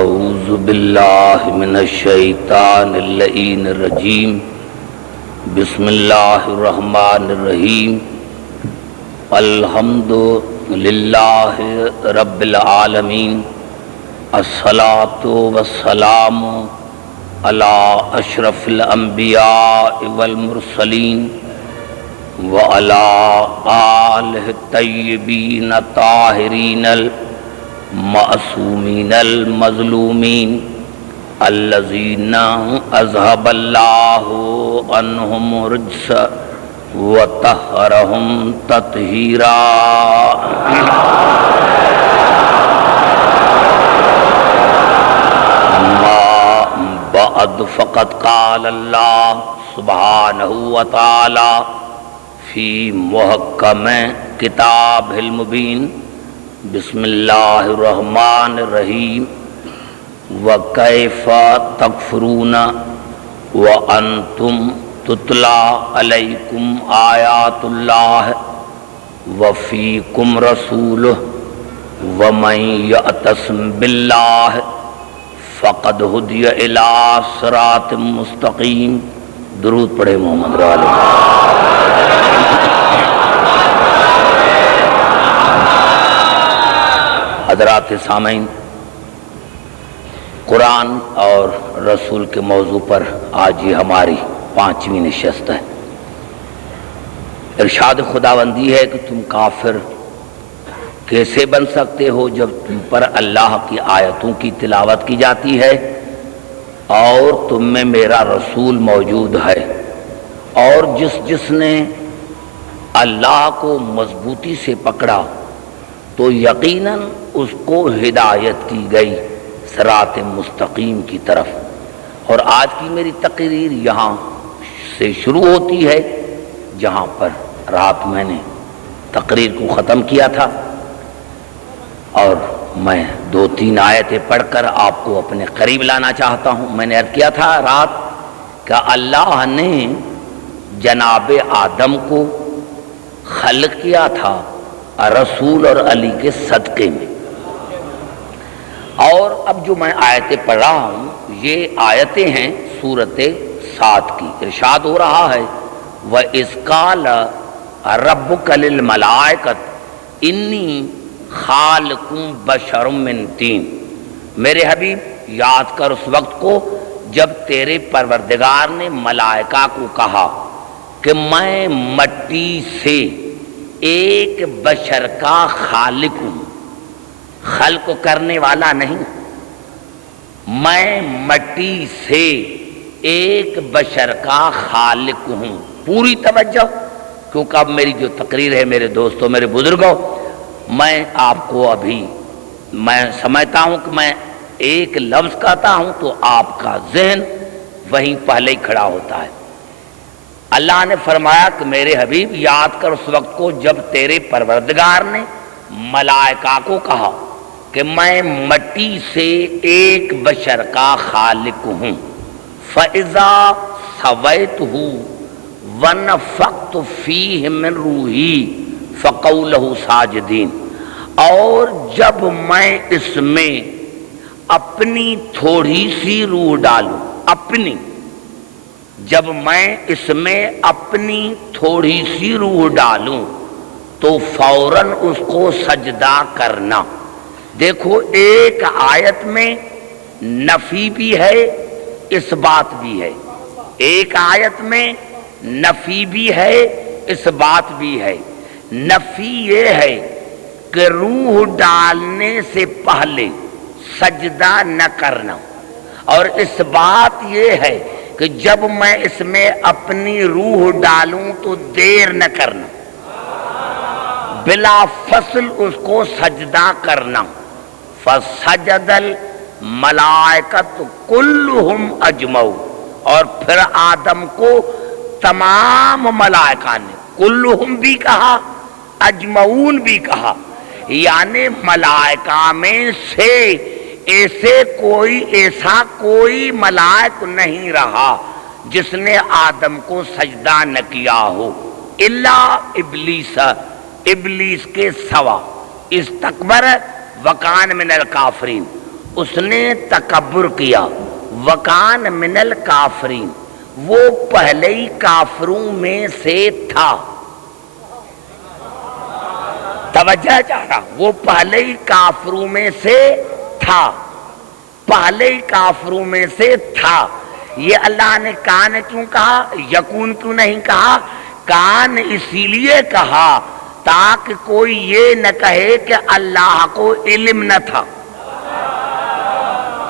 اعوذ باللہ من الشیطان اللعین الرجیم بسم اللہ الرحمن الرحیم الحمد للہ رب العالمین الصلاۃ والسلام علی اشرف الانبیاء والمرسلین وعلی آلہ الطیبین الطاہرین المعصومین المظلومین الذین اذهب اللہ عنہم الرجس وطہرہم تطہیرا اما بعد فقد قال اللہ سبحانہ وتعالی فی محکم کتاب المبین بسم اللہ الرحمن الرحیم وَكَيْفَ تَكْفُرُونَ وَأَنْتُمْ تُتْلَى عَلَيْكُمْ آيَاتُ اللَّهِ وَفِيكُمْ رَسُولُهُ وَمَنْ يَعْتَصِمْ بِاللَّهِ فَقَدْ هُدِيَ إِلَىٰ صِرَاطٍ مُسْتَقِيمٍ۔ درود پڑھے محمد علیہ۔ حضرات سامعین، قرآن اور رسول کے موضوع پر آج یہ ہماری 5ویں نشست ہے۔ ارشاد خداوندی ہے کہ تم کافر کیسے بن سکتے ہو جب تم پر اللہ کی آیتوں کی تلاوت کی جاتی ہے اور تم میں میرا رسول موجود ہے، اور جس نے اللہ کو مضبوطی سے پکڑا تو یقیناً اس کو ہدایت کی گئی صراط مستقیم کی طرف۔ اور آج کی میری تقریر یہاں سے شروع ہوتی ہے جہاں پر رات میں نے تقریر کو ختم کیا تھا، اور میں 2-3 آیتیں پڑھ کر آپ کو اپنے قریب لانا چاہتا ہوں۔ میں نے عرض کیا تھا رات کہ اللہ نے جناب آدم کو خلق کیا تھا رسول اور علی کے صدقے میں، اور اب جو میں آیتیں پڑھ رہا ہوں یہ آیتیں ہیں سورۃ صاد کی۔ ارشاد ہو رہا ہے وَإِذْ قَالَ رَبُّكَ لِلْمَلَائِكَةِ إِنِّي خَالِقٌ بَشَرٌ مِّن طِينٍ۔ میرے حبیب یاد کر اس وقت کو جب تیرے پروردگار نے ملائکہ کو کہا کہ میں مٹی سے ایک بشر کا خالق ہوں، خلق کرنے والا نہیں، میں مٹی سے ایک بشر کا خالق ہوں۔ پوری توجہ، کیونکہ اب میری جو تقریر ہے میرے دوستوں میرے بزرگوں، میں آپ کو ابھی میں سمجھتا ہوں کہ میں ایک لفظ کہتا ہوں تو آپ کا ذہن وہیں پہلے ہی کھڑا ہوتا ہے۔ اللہ نے فرمایا کہ میرے حبیب یاد کر اس وقت کو جب تیرے پروردگار نے ملائکہ کو کہا کہ میں مٹی سے ایک بشر کا خالق ہوں، فَإِذَا سَوَيْتُهُ وَنَفَخْتُ فِيهِ مِنْ رُوحِي فَقَعُوا لَهُ سَاجِدِينَ، اور جب میں اس میں اپنی تھوڑی سی روح ڈالوں، جب میں اس میں اپنی تھوڑی سی روح ڈالوں تو فوراً اس کو سجدہ کرنا۔ دیکھو ایک آیت میں نفی بھی ہے اس بات بھی ہے، ایک آیت میں نفی بھی ہے اس بات بھی ہے۔ نفی یہ ہے کہ روح ڈالنے سے پہلے سجدہ نہ کرنا، اور اس بات یہ ہے کہ جب میں اس میں اپنی روح ڈالوں تو دیر نہ کرنا، بلا فصل اس کو سجدہ کرنا۔ فَسَجَدَ الْمَلَائِكَةُ كُلُّهُمْ أَجْمَعُونَ، اور پھر آدم کو تمام ملائکہ نے کلہم بھی کہا اجمعون بھی کہا، یعنی ملائکہ میں سے ایسا کوئی ملائک نہیں رہا جس نے آدم کو سجدہ نہ کیا ہو، الا ابلیس، ابلیس کے سوا، استکبر وکان من الکافرین، اس نے تکبر کیا، وکان من الکافرین، وہ پہلے ہی کافروں میں سے تھا. توجہ چاہ رہا، وہ پہلے ہی کافروں میں سے تھا، پہلے ہی کافروں میں سے تھا. یہ اللہ نے کان کیوں کہا، یکون کیوں نہیں کہا؟ کان اسی لیے کہا تاکہ کوئی یہ نہ کہے کہ اللہ کو علم نہ تھا،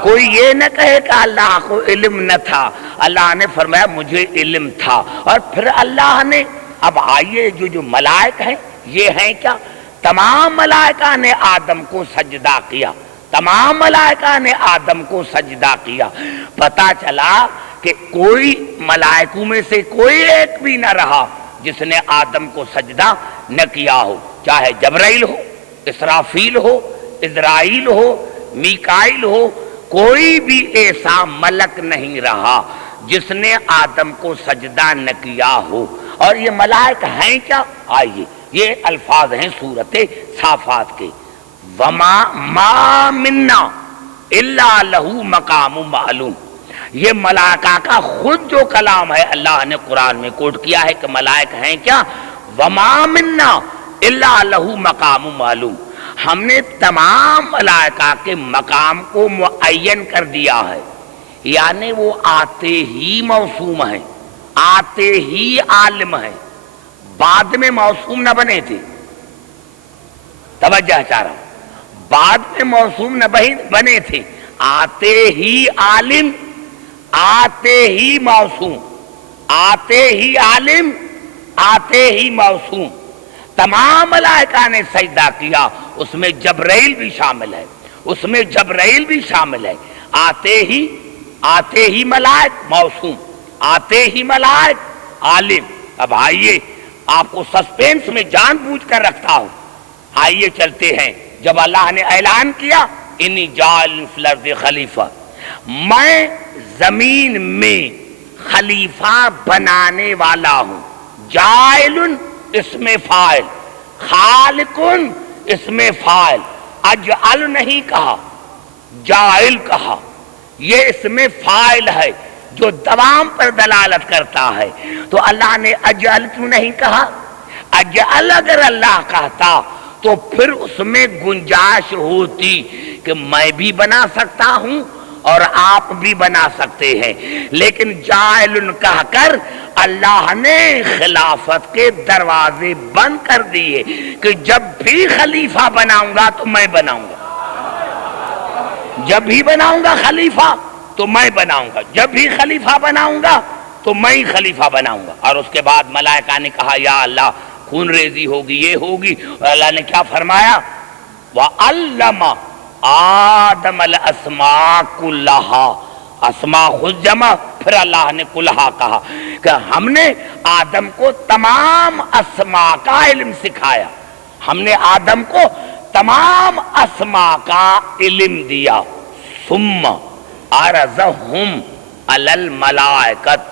کوئی یہ نہ کہے کہ اللہ کو علم نہ تھا. اللہ نے فرمایا مجھے علم تھا. اور پھر اللہ نے، اب آئیے جو ملائک ہیں یہ ہیں کیا؟ تمام ملائکہ نے آدم کو سجدہ کیا، تمام ملائکہ نے آدم کو سجدہ کیا. پتا چلا کہ کوئی ملائکوں میں سے کوئی ایک بھی نہ رہا جس نے آدم کو سجدہ نہ کیا ہو، چاہے جبرائیل ہو، اسرافیل ہو، عزرائیل ہو، میکائیل ہو، کوئی بھی ایسا ملک نہیں رہا جس نے آدم کو سجدہ نہ کیا ہو. اور یہ ملائک ہیں کیا؟ آئیے یہ الفاظ ہیں سورت صافات کے، وما ما منا الا لہو مقام معلوم. یہ ملائکہ کا خود جو کلام ہے اللہ نے قرآن میں کوٹ کیا ہے کہ ملائک ہیں کیا؟ وما منا الا لہو مقام معلوم. ہم نے تمام ملائکہ کے مقام کو معین کر دیا ہے، یعنی وہ آتے ہی موسوم ہیں، آتے ہی عالم ہیں، بعد میں موسوم نہ بنے تھے. توجہ چاہ رہا ہوں، بعد میں موسوم نہ بنے تھے، آتے ہی عالم، آتے ہی موسوم، آتے ہی عالم، آتے ہی موسوم. تمام ملائکہ نے سجدہ کیا، اس میں جبرائیل بھی شامل ہے، اس میں جبرائیل بھی شامل ہے. آتے ہی ملائک موسوم، آتے ہی ملائک عالم. اب آئیے آپ کو سسپینس میں جان بوجھ کر رکھتا ہوں، آئیے چلتے ہیں. جب اللہ نے اعلان کیا انی جاعل فی الارض خلیفہ، میں زمین میں خلیفہ بنانے والا ہوں. جاعل اسم فاعل، خالق اسم فاعل، اجعل نہیں کہا، جاعل کہا. یہ اسم فاعل ہے جو دوام پر دلالت کرتا ہے. تو اللہ نے اجعل کیوں نہیں کہا؟ اجعل اگر اللہ کہتا تو پھر اس میں گنجائش ہوتی کہ میں بھی بنا سکتا ہوں اور آپ بھی بنا سکتے ہیں. لیکن جاعل کہہ کر اللہ نے خلافت کے دروازے بند کر دیے کہ جب بھی خلیفہ بناؤں گا تو میں بناؤں گا، جب بھی بناؤں گا خلیفہ تو میں بناؤں گا، جب بھی خلیفہ بناؤں گا تو میں ہی خلیفہ بناؤں گا. اور اس کے بعد ملائکہ نے کہا یا اللہ خون ریزی ہوگی، یہ ہوگی. اور اللہ نے کیا فرمایا؟ وَعَلَّمَ آدم الاسماء كلها، اسماء خود جمع، پھر اللہ نے کلہا کہا کہ ہم نے آدم کو تمام اسماء کا علم سکھایا، ہم نے آدم کو تمام اسماء کا علم دیا. ثم عرضهم علی الملائکۃ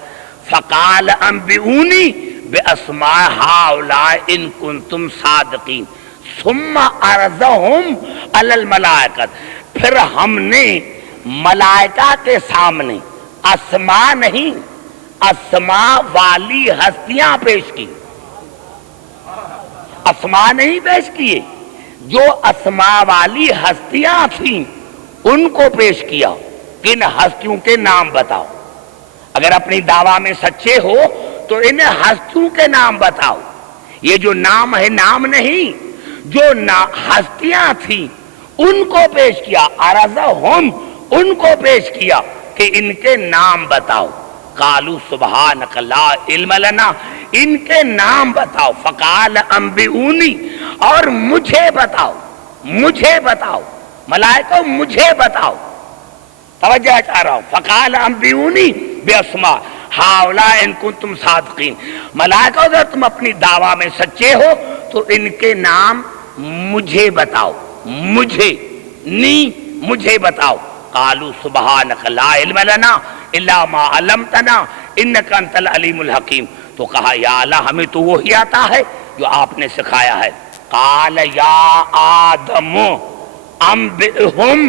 فقال انبئونی باسماء ہؤلاء ان کنتم صادقین. ثم عرضهم علی الملائکۃ، پھر ہم نے ملائکہ کے سامنے اسماء نہیں، اسماء والی ہستیاں پیش کی. اسماء نہیں پیش کیے، جو اسماء والی ہستیاں تھیں ان کو پیش کیا. کن ہستیوں کے نام بتاؤ، اگر اپنی دعویٰ میں سچے ہو تو ان ہستیوں کے نام بتاؤ. یہ جو نام ہے نام نہیں، جو ہستیاں تھیں ان کو پیش کیا. عرضہم، ان کو پیش کیا کہ ان کے نام بتاؤ. قالوا سبحانک لا علم لنا، ان کے نام بتاؤ. فقال انبئونی، اور مجھے بتاؤ، مجھے بتاؤ. ملائکہ مجھے بتاؤ. توجہ چاہ رہا ہوں. فقال انبئونی باسماء ہؤلاء ان کنتم صادقین. ملائکہ اگر تم اپنی دعویٰ میں سچے ہو تو ان کے نام مجھے بتاؤ، مجھے مجھے بتاؤ. قالوا سبحانک لا علم لنا الا ما علمتنا انک انت العلیم الحکیم. تو کہا یا اللہ ہمیں تو وہی آتا ہے جو آپ نے سکھایا ہے. قال یا آدم انبئہم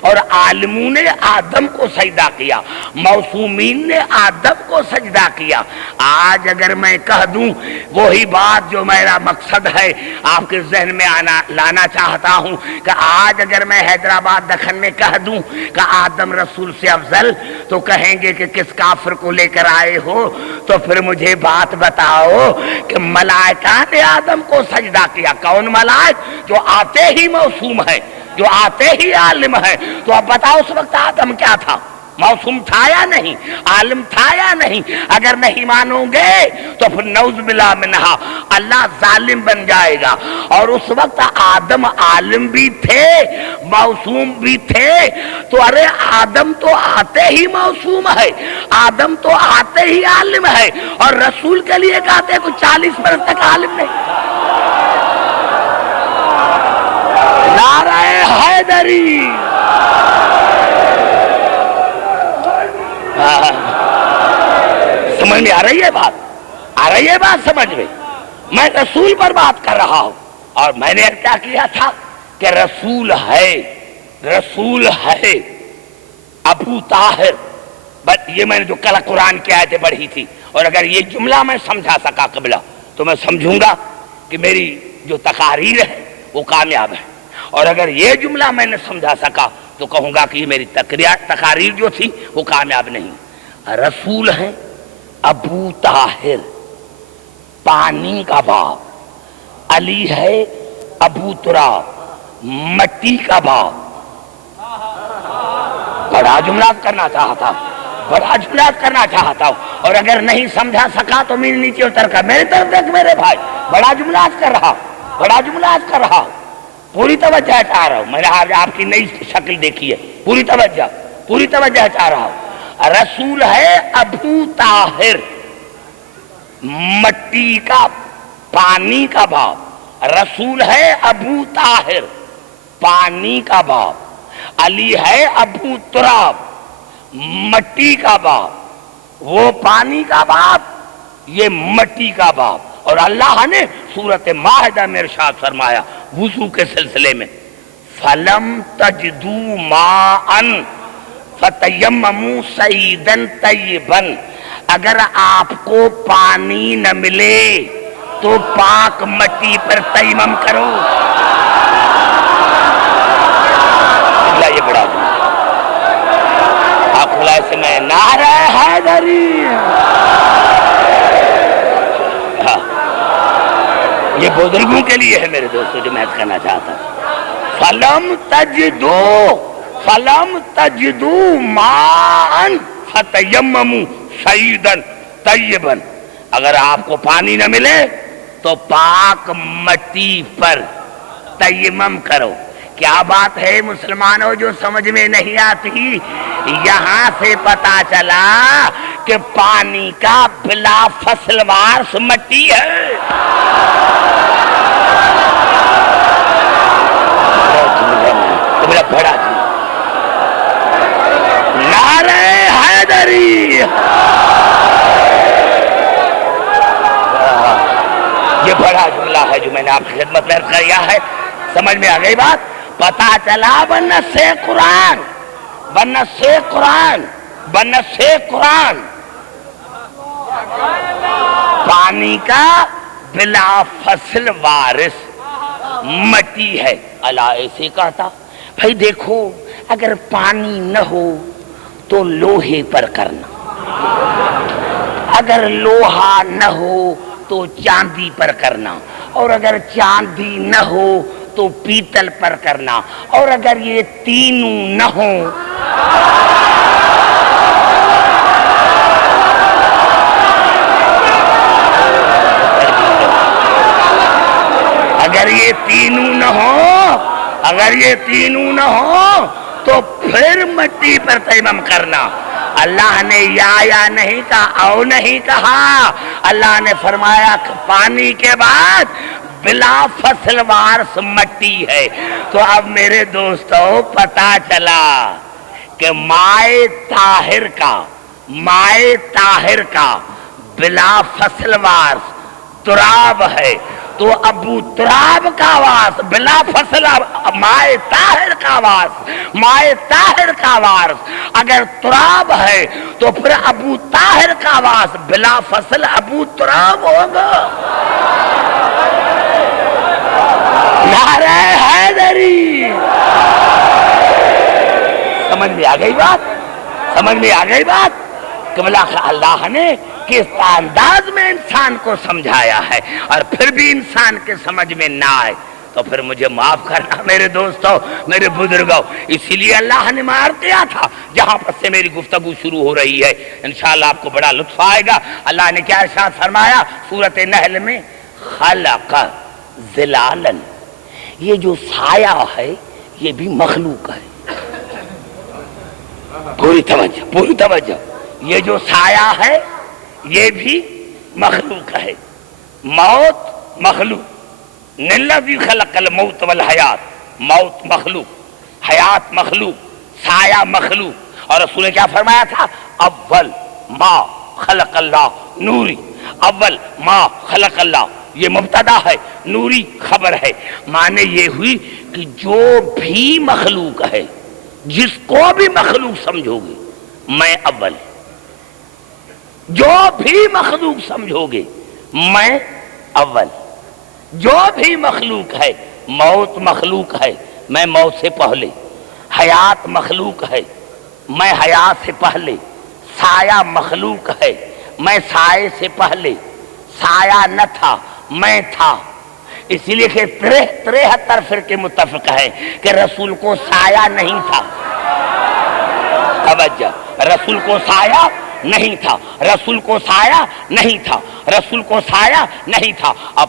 اور عالموں نے آدم کو سجدہ کیا، موسومین نے آدم کو سجدہ کیا۔ آج اگر میں کہہ دوں وہی بات جو میرا مقصد ہے آپ کے ذہن میں لانا چاہتا ہوں، کہ آج اگر میں حیدرآباد دکن میں کہہ دوں کہ آدم رسول سے افضل، تو کہیں گے کہ کس کافر کو لے کر آئے ہو؟ تو پھر مجھے بات بتاؤ کہ ملائکہ نے آدم کو سجدہ کیا، کون ملائک؟ جو آتے ہی موسوم ہے، جو آتے ہی عالم ہے۔ تو اب بتاؤ اس وقت آدم کیا تھا؟ موسوم تھا یا نہیں؟ عالم تھا یا نہیں؟ اگر نہیں مانو گے تو پھر نعوذ باللہ منہا اللہ ظالم بن جائے گا۔ اور اس وقت آدم عالم بھی تھے، موسوم بھی تھے، تو ارے آدم تو آتے ہی موسوم ہے، آدم تو آتے ہی عالم ہے، اور رسول کے لیے کہتے ہیں کہ 40 برس تک عالم نہیں۔ نعرہ حیدری! سمجھ میں آ رہی ہے بات؟ آ رہی ہے بات سمجھ میں؟ میں رسول پر بات کر رہا ہوں، اور میں نے کیا کیا تھا کہ رسول ہے ابو طاہر۔ یہ میں نے جو کل قرآن کی آیتیں پڑھی تھی، اور اگر یہ جملہ میں سمجھا سکا قبلہ تو میں سمجھوں گا کہ میری جو تقاریر ہے وہ کامیاب ہے، اور اگر یہ جملہ میں نے سمجھا سکا تو کہوں گا کہ یہ میری تقاریر جو تھی وہ کامیاب نہیں۔ رسول ہیں ابو طاہر، پانی کا باپ، علی ہے ابو تراب، مٹی کا باپ۔ بڑا جملہ کرنا چاہتا ہوں، اور اگر نہیں سمجھا سکا تو میرے نیچے اتر کر میرے طرف دیکھ میرے بھائی، بڑا جملہ کر رہا ہوں، پوری توجہ چاہ رہا ہوں۔ میں نے آج آپ کی نئی شکل دیکھی ہے، پوری توجہ چاہ رہا ہوں۔ رسول ہے ابو طاہر، مٹی کا پانی کا باپ، رسول ہے ابو طاہر، پانی کا باپ، علی ہے ابو تراب، مٹی کا باپ۔ وہ پانی کا باپ، یہ مٹی کا باپ۔ اور اللہ نے سورۃ مائدہ میں ارشاد فرمایا وضو کے سلسلے میں، فَلَمْ تَجِدُوا مَاءً فَتَيَمَّمُوا صَعِيدًا طَيِّبًا۔ اگر آپ کو پانی نہ ملے تو پاک مٹی پر تیمم کرو۔ یہ بڑا آپ کھلا سے میں نعرہ حیدری! یہ بزرگوں کے لیے ہے میرے دوستو جو میں کہنا چاہتا ہوں۔ فَلَمْ تَجِدُوا مَاءً فَتَيَمَّمُوا صَعِيدًا طَيِّبًا۔ اگر آپ کو پانی نہ ملے تو پاک مٹی پر تیمم کرو۔ کیا بات ہے مسلمانوں جو سمجھ میں نہیں آتی؟ یہاں سے پتا چلا کہ پانی کا بلا فصل وارث مٹی ہے۔ بڑا نعرہ حیدری! یہ بڑا جملہ ہے جو میں نے آپ کی خدمت میں عرض کیا ہے۔ سمجھ میں آ گئی بات؟ پتا چلا بنص قرآن پانی کا بلا فصل وارث مٹی ہے۔ اللہ ایسے کہتا بھائی دیکھو، اگر پانی نہ ہو تو لوہے پر کرنا، اگر لوہا نہ ہو تو چاندی پر کرنا، اور اگر چاندی نہ ہو تو پیتل پر کرنا، اور اگر یہ تینوں نہ ہوں اگر یہ تینوں نہ ہو تو پھر مٹی پر تیمم کرنا۔ اللہ نے یا نہیں کہا، او نہیں کہا، اللہ نے فرمایا کہ پانی کے بعد بلا فصل وارث مٹی ہے۔ تو اب میرے دوستو پتا چلا کہ مائے طاہر کا بلا فصل وارث تراب ہے، تو ابو تراب کا وارث، بلا فصل مائے طاہر کا وارث، مائے طاہر کا وارث اگر تراب ہے تو پھر ابو طاہر کا وارث بلا فصل ابو تراب ہوگا۔ نعرہ حیدری! سمجھ میں آ گئی بات؟ سمجھ میں آ گئی بات؟ قبلہ اللہ نے کس انداز میں انسان کو سمجھایا ہے، اور پھر بھی انسان کے سمجھ میں نہ آئے تو پھر مجھے معاف کرنا میرے دوستوں، میرے بزرگوں۔ اسی لیے اللہ نے مار دیا تھا جہاں پر سے میری گفتگو شروع ہو رہی ہے، انشاءاللہ آپ کو بڑا لطف آئے گا۔ اللہ نے کیا ارشاد فرمایا سورۃ نحل میں؟ خلق ظلالا، یہ جو سایہ ہے یہ بھی مخلوق ہے۔ پوری توجہ، پوری توجہ، یہ جو سایہ ہے یہ بھی مخلوق ہے۔ موت مخلوق، نلذی خلق الموت والحیات، موت مخلوق، حیات مخلوق، سایہ مخلوق۔ اور رسول نے کیا فرمایا تھا؟ اول ما خلق اللہ نوری، اول ما خلق اللہ، یہ مبتدا ہے، نوری خبر ہے۔ معنی یہ ہوئی کہ جو بھی مخلوق ہے، جس کو بھی مخلوق سمجھو گے میں اول، جو بھی مخلوق سمجھو گے میں اول، جو بھی مخلوق ہے، موت مخلوق ہے میں موت سے پہلے، حیات مخلوق ہے میں حیات سے پہلے، سایہ مخلوق ہے میں سائے سے پہلے، سایہ نہ تھا میں تھا۔ اسی لیے کہ 73 فرقے متفق ہے کہ رسول کو سایہ نہیں تھا۔ توجہ، رسول کو سایہ نہیں تھا، رسول کو سایہ نہیں تھا، رسول کو سایہ نہیں تھا۔ اب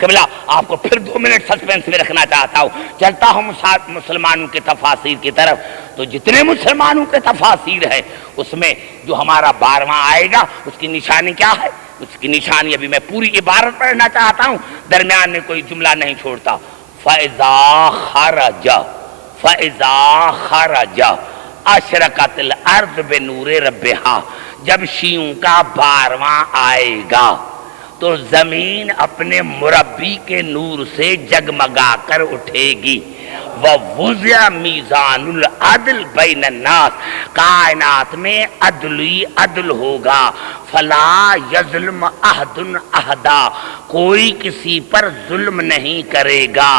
قبلہ آپ کو پھر 2 منٹ سسپینس میں رکھنا چاہتا ہوں، چلتا ہوں مسلمانوں کے تفاسیر کی طرف۔ تو جتنے مسلمانوں کے تفاسیر ہیں اس میں جو ہمارا 12واں آئے گا اس کی نشانی کیا ہے؟ اس کی نشانی ابھی میں پوری عبارت پڑھنا چاہتا ہوں، درمیان میں کوئی جملہ نہیں چھوڑتا۔ فَإِذَا خَرَجَ فَإِذَا خَرَجَ اشرقت الارض بنور ربہا، جب شیعوں کا 12واں آئے گا تو زمین اپنے مربی کے نور سے جگمگا کر اٹھے گی۔ وَوُضِعَ مِيزَانُ الْعَدْلِ بَيْنَ النَّاسِ، کائنات میں عدل ہوگا۔ فَلَا يَظْلِمُ أَحَدٌ أَحَدًا، کوئی کسی پر ظلم نہیں کرے گا۔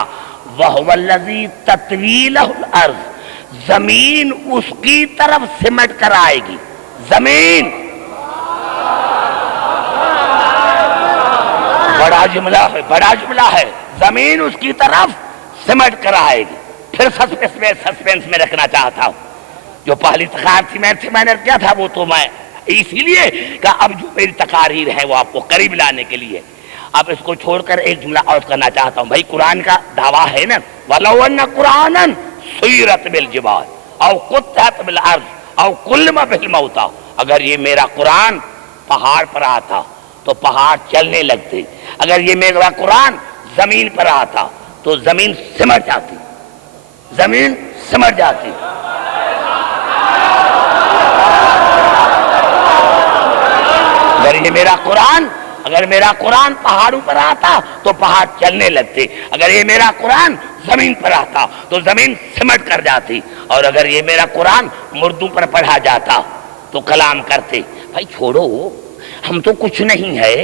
وَهُوَ الَّذِي تَطْوِي لَهُ الْأَرْضِ، زمین اس کی طرف سمٹ کر آئے گی۔ زمین، بڑا جملہ ہے، بڑا جملہ ہے، زمین اس کی طرف سمٹ کر آئے گی۔ پھر سسپینس میں رکھنا چاہتا ہوں، جو پہلی تقریر تھی میں نے کیا تھا وہ تو میں اسی لیے کہ اب جو میری تقاریر ہے وہ آپ کو قریب لانے کے لیے، اب اس کو چھوڑ کر ایک جملہ اور کرنا چاہتا ہوں۔ بھائی قرآن کا دعویٰ ہے نا، وَلَوْ أَنَّ قُرْآنًا سُيِّرَتْ بِالْجِبَالِ أَوْ قُطِّعَتْ بِالْأَرْضِ أَوْ كُلِّمَ بِهِ الْمَوْتَىٰ، اگر یہ میرا قرآن پہاڑ پر آتا تو پہاڑ چلنے لگتے، اگر یہ میرا قرآن زمین پر آتا تو زمین سمٹ جاتی، زمین سمٹ جاتی۔ اگر میرا قرآن پہاڑوں پر آتا تو پہاڑ چلنے لگتے، اگر یہ میرا قرآن زمین پر آتا تو زمین سمٹ کر جاتی، اور اگر یہ میرا قرآن مردوں پر پڑھا جاتا تو کلام کرتے۔ بھائی چھوڑو، ہم تو کچھ نہیں ہے،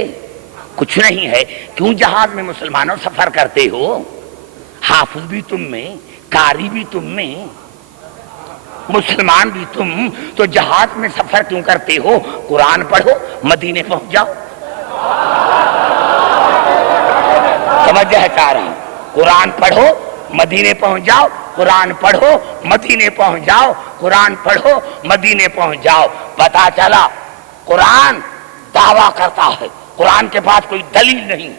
کچھ نہیں ہے، کیوں جہاز میں مسلمانوں سفر کرتے ہو؟ حافظ بھی تم میں، قاری بھی تم میں، مسلمان بھی تم، تو جہاز میں سفر کیوں کرتے ہو؟ قرآن پڑھو، مدینے پہنچ جاؤ۔ توجہ ہے چاہ رہا ہوں، قرآن پڑھو مدینے پہنچ جاؤ، قرآن پڑھو مدینے پہنچ جاؤ، قرآن پڑھو مدینے پہنچ جاؤ۔ پتا چلا قرآن دعویٰ کرتا ہے، قرآن کے پاس کوئی دلیل نہیں۔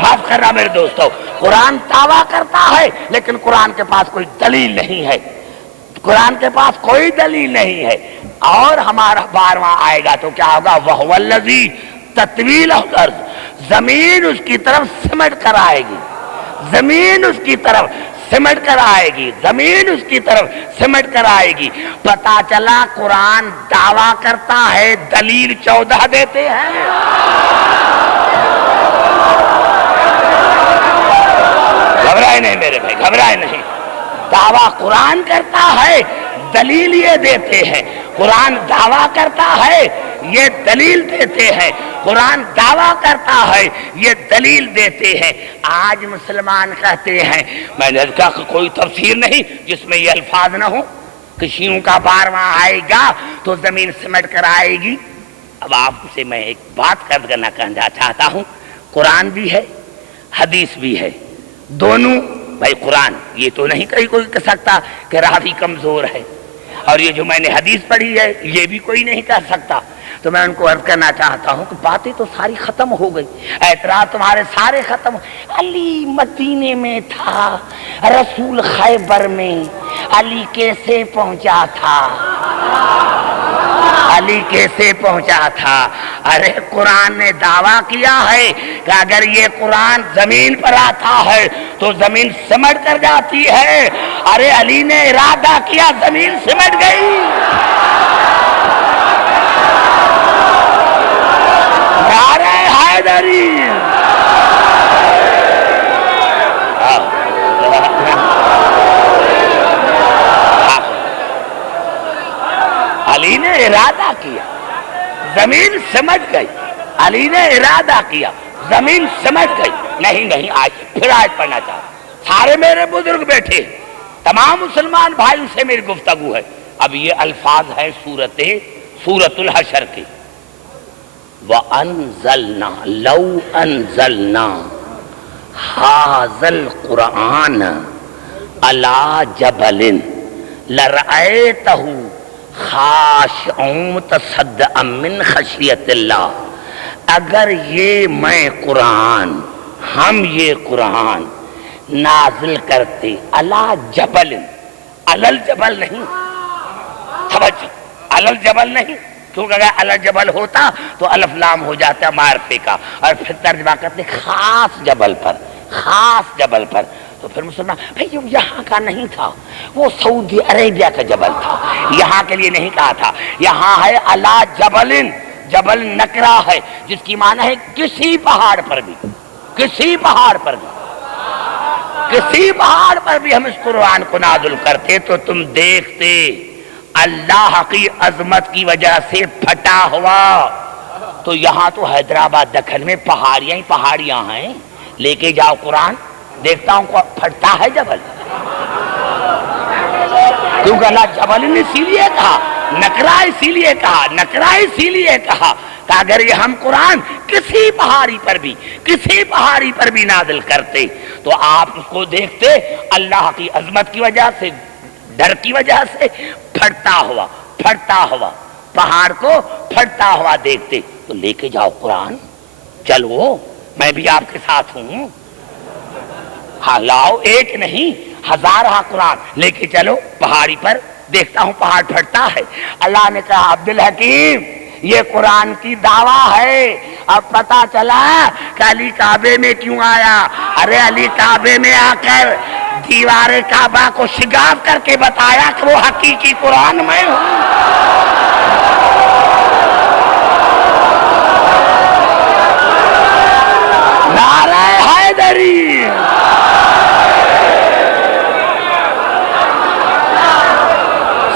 معاف کرنا میرے دوستو، قرآن دعویٰ کرتا ہے لیکن قرآن کے پاس کوئی دلیل نہیں ہے، قرآن کے پاس کوئی دلیل نہیں ہے۔ اور ہمارا 12واں آئے گا تو کیا ہوگا؟ وَهُوَ الَّذِي تَطْوِي لَهُ الْأَرْضِ، زمین اس کی طرف سمٹ کر آئے گی، زمین اس کی طرف سمٹ کر آئے گی، زمین اس کی طرف سمٹ کر آئے گی۔ پتا چلا قرآن دعویٰ کرتا ہے، دلیل 14 دیتے ہیں۔ گھبرائے نہیں میرے بھائی، گھبرائے نہیں. دعویٰ قرآن کرتا ہے، دلیل یہ دیتے ہیں. قرآن دعویٰ کرتا ہے، یہ دلیل دیتے ہیں. قرآن دعویٰ کرتا ہے، یہ دلیل دیتے ہیں. آج مسلمان کہتے ہیں، میں نے کہا کہ کوئی تفسیر نہیں جس میں یہ الفاظ نہ ہوں کہ شیعوں کا 12واں آئے گا تو زمین سمٹ کر آئے گی. اب آپ سے میں ایک بات کرنا چاہتا ہوں، قرآن بھی ہے، حدیث بھی ہے، دونوں. بھائی قرآن یہ تو نہیں کہیں کوئی کہہ سکتا کہ راوی کمزور ہے، اور یہ جو میں نے حدیث پڑھی ہے یہ بھی کوئی نہیں کہہ سکتا. تو میں ان کو عرض کرنا چاہتا ہوں کہ باتیں تو ساری ختم ہو گئی، اعتراض تمہارے سارے ختم. علی مدینے میں تھا، رسول خیبر میں، علی کیسے پہنچا تھا؟ علی کیسے پہنچا تھا؟ ارے قرآن نے دعویٰ کیا ہے کہ اگر یہ قرآن زمین پر آتا ہے تو زمین سمٹ کر جاتی ہے. ارے علی نے ارادہ کیا، زمین سمٹ گئی. نعرہ حیدری. علی نے ارادہ کیا، زمین سمجھ گئی. علی نے ارادہ کیا، زمین سمجھ گئی. نہیں آج پھر آج پڑھنا چاہتا. سارے میرے بزرگ بیٹھے، تمام مسلمان بھائی سے میری گفتگو ہے. اب یہ الفاظ ہیں سورۃ الحشر کے. وَأَنزَلْنَا لَوْ أَنزَلْنَا هَذَا الْقُرْآنَ عَلَى جَبَلٍ لَرَأَيْتَهُ خاشعا متصدعا من خشیت اللہ. اگر یہ میں قرآن، ہم یہ قرآن نازل کرتے علی جبل، علل جبل نہیں، توجہ، علل جبل نہیں، کیونکہ اگر علل جبل ہوتا تو الف لام ہو جاتا معرفے کا، اور پھر ترجمہ کرتے خاص جبل پر، خاص جبل پر. تو پھر مسلمان بھائی یہاں کا نہیں تھا، وہ سعودی عربیہ کا جبل تھا، یہاں کے لیے نہیں کہا تھا. یہاں ہے علی جبل، جبل نکرہ ہے جس کی معنی ہے کسی پہاڑ پر بھی، کسی پہاڑ پر بھی، کسی پہاڑ پر بھی ہم اس قرآن کو نازل کرتے تو تم دیکھتے اللہ کی عظمت کی وجہ سے پھٹا ہوا. تو یہاں تو حیدرآباد دکن میں پہاڑیاں ہی پہاڑیاں ہیں، لے کے جاؤ قرآن، دیکھتا ہوں کو پھٹتا ہے جبل. کیونکہ اللہ جبل نے اسی لیے کہا، نکرہ اسی لیے کہا، نکرہ اسی لیے کہا کہ اگر یہ ہم قرآن کسی پہاڑی پر بھی، کسی پہاڑی پر بھی نازل کرتے تو آپ اس کو دیکھتے اللہ کی عظمت کی وجہ سے، ڈر کی وجہ سے پھٹتا ہوا پہاڑ کو پھٹتا ہوا دیکھتے. تو لے کے جاؤ قرآن، چلو میں بھی آپ کے ساتھ ہوں. ہاں لاؤ، ایک نہیں ہزارہ قرآن لے کے چلو پہاڑی پر، دیکھتا ہوں پہاڑ پھٹتا ہے. اللہ نے کہا عبدالحکیم یہ قرآن کی دعویٰ ہے. اب پتا چلا کہ علی کعبے میں کیوں آیا. ارے علی کعبے میں آ کر دیوار کعبہ کو شگاف کر کے بتایا کہ وہ حقیقی قرآن میں ہوں. نعرہ حیدری.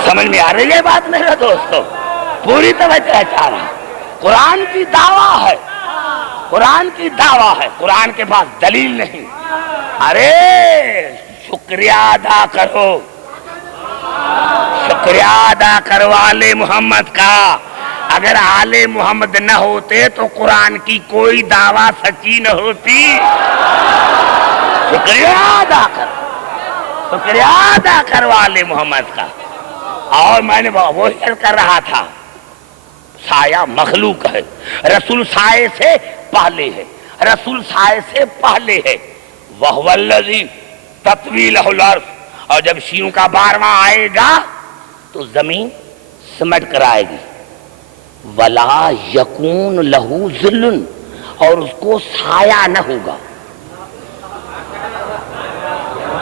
سمجھ میں آ رہی ہے بات میرے دوستو؟ پوری توجہ چاہ رہا. قرآن کی دعویٰ ہے، قرآن کی دعویٰ ہے، قرآن کے پاس دلیل نہیں. ارے شکریہ ادا کرو، شکریہ ادا کرو آل محمد کا. اگر آل محمد نہ ہوتے تو قرآن کی کوئی دعویٰ سچی نہ ہوتی. شکریہ ادا کرو، شکریہ ادا کرو آل محمد کا. اور میں نے وہی کر رہا تھا، سایہ مخلوق ہے، رسول سائے سے پہلے ہے، رسول سائے سے پہلے ہے. وَهُوَ الَّذِي تَطْوِي لَهُ الْأَرْضُ. اور جب شیعوں کا 12واں آئے گا تو زمین سمٹ کر آئے گی. وَلَا يَكُونُ لَهُ ظِلٌّ. اور اس کو سایہ نہ ہوگا.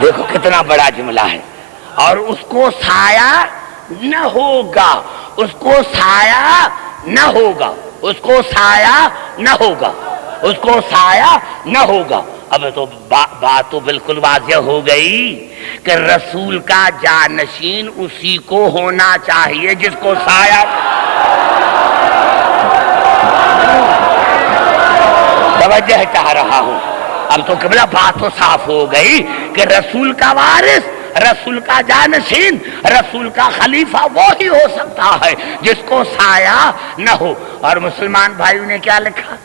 دیکھو کتنا بڑا جملہ ہے. اور اس کو سایہ نہ ہوگا، اس کو سایہ نہ ہوگا، اس کو سایہ نہ ہوگا، اس کو سایہ نہ ہوگا. اب تو بات تو بالکل واضح ہو گئی کہ رسول کا جانشین اسی کو ہونا چاہیے جس کو سایہ. توجہ چاہ رہا ہوں. اب تو قبلہ بات تو صاف ہو گئی کہ رسول کا وارث، رسول کا جانشین، رسول کا خلیفہ وہی ہو سکتا ہے جس کو سایہ نہ ہو. اور مسلمان بھائیوں نے کیا لکھا؟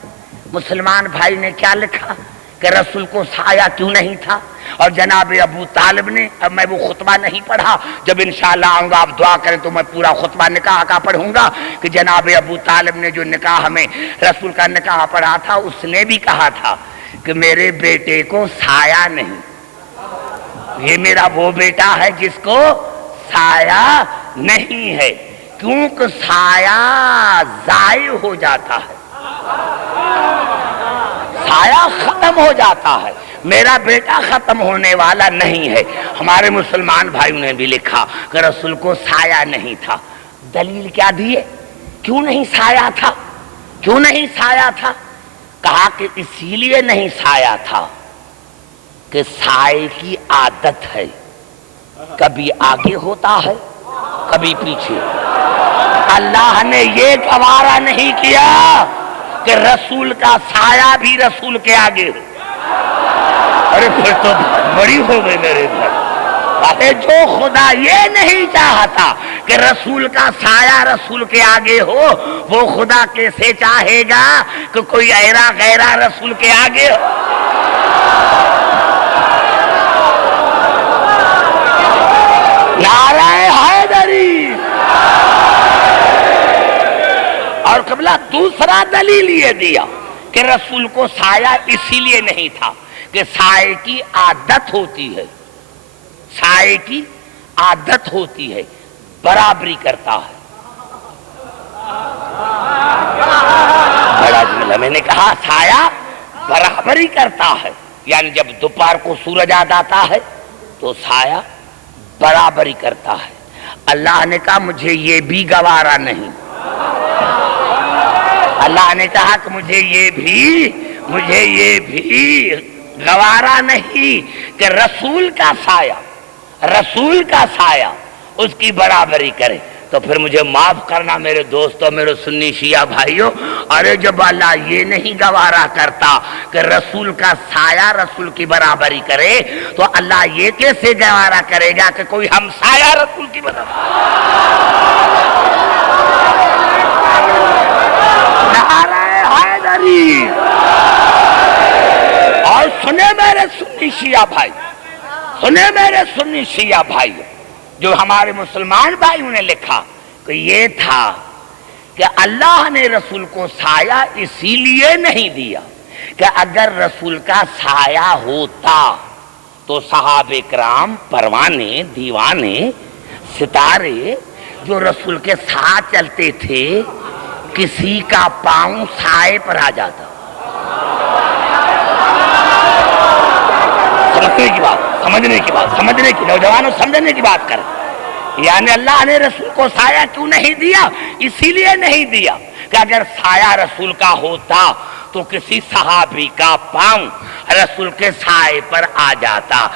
مسلمان بھائی نے کیا لکھا کہ رسول کو سایہ کیوں نہیں تھا؟ اور جناب ابو طالب نے، اب میں وہ خطبہ نہیں پڑھا، جب انشاءاللہ آؤں گا آپ دعا کریں تو میں پورا خطبہ نکاح کا پڑھوں گا کہ جناب ابو طالب نے جو نکاح میں رسول کا نکاح پڑھا تھا اس نے بھی کہا تھا کہ میرے بیٹے کو سایہ نہیں، یہ میرا وہ بیٹا ہے جس کو سایہ نہیں ہے، کیونکہ سایہ ضائع ہو جاتا ہے، سایہ ختم ہو جاتا ہے، میرا بیٹا ختم ہونے والا نہیں ہے. ہمارے مسلمان بھائیوں نے بھی لکھا کہ رسول کو سایہ نہیں تھا. دلیل کیا دیے؟ کیوں نہیں سایہ تھا؟ کیوں نہیں سایہ تھا؟ کہا کہ اسی لیے نہیں سایہ تھا کہ سائے کی عادت ہے، کبھی آگے ہوتا ہے کبھی پیچھے. اللہ نے یہ گوارا نہیں کیا کہ رسول کا سایہ بھی رسول کے آگے ہو. ارے پھر تو بڑی ہو گئی میرے گھر. ارے جو خدا یہ نہیں چاہتا کہ رسول کا سایہ رسول کے آگے ہو، وہ خدا کیسے چاہے گا کہ کوئی ایرا غیرہ رسول کے آگے ہو؟ نعرہ حیدری. اور قبلہ دوسرا دلیل یہ دیا کہ رسول کو سایہ اسی لیے نہیں تھا کہ سائے کی عادت ہوتی ہے، سائے کی عادت ہوتی ہے، برابری کرتا ہے. بڑا جملہ میں نے کہا، سایہ برابری کرتا ہے، یعنی جب دوپہر کو سورج آتا ہے تو سایہ برابری کرتا ہے. اللہ نے کہا مجھے یہ بھی گوارا نہیں. اللہ نے کہا کہ مجھے یہ بھی گوارا نہیں کہ رسول کا سایہ اس کی برابری کرے. تو پھر مجھے معاف کرنا میرے دوستوں، میرے سنی شیعہ بھائیوں، ارے جب اللہ یہ نہیں گوارا کرتا کہ رسول کا سایہ رسول کی برابری کرے تو اللہ یہ کیسے گوارا کرے گا کہ کوئی ہم سایہ رسول کی برابری؟ نعرہ حیدری. اور سنے میرے سنی شیعہ بھائی، سنے میرے سنی شیعہ بھائی، جو ہمارے مسلمان بھائیوں نے لکھا کہ یہ تھا کہ اللہ نے رسول کو سایہ اسی لیے نہیں دیا کہ اگر رسول کا سایہ ہوتا تو صحابہ کرام، پروانے، دیوانے، ستارے جو رسول کے ساتھ چلتے تھے، کسی کا پاؤں سائے پر آ جاتا. سمجھنے کی نوجوانوں سمجھنے کی بات کریں. یعنی اللہ نے رسول کو سایہ کیوں نہیں دیا؟ اسی لیے نہیں دیا کہ اگر سایہ رسول کا ہوتا تو کسی صحابی کا پاؤں رسول کے سائے پر آ جاتا.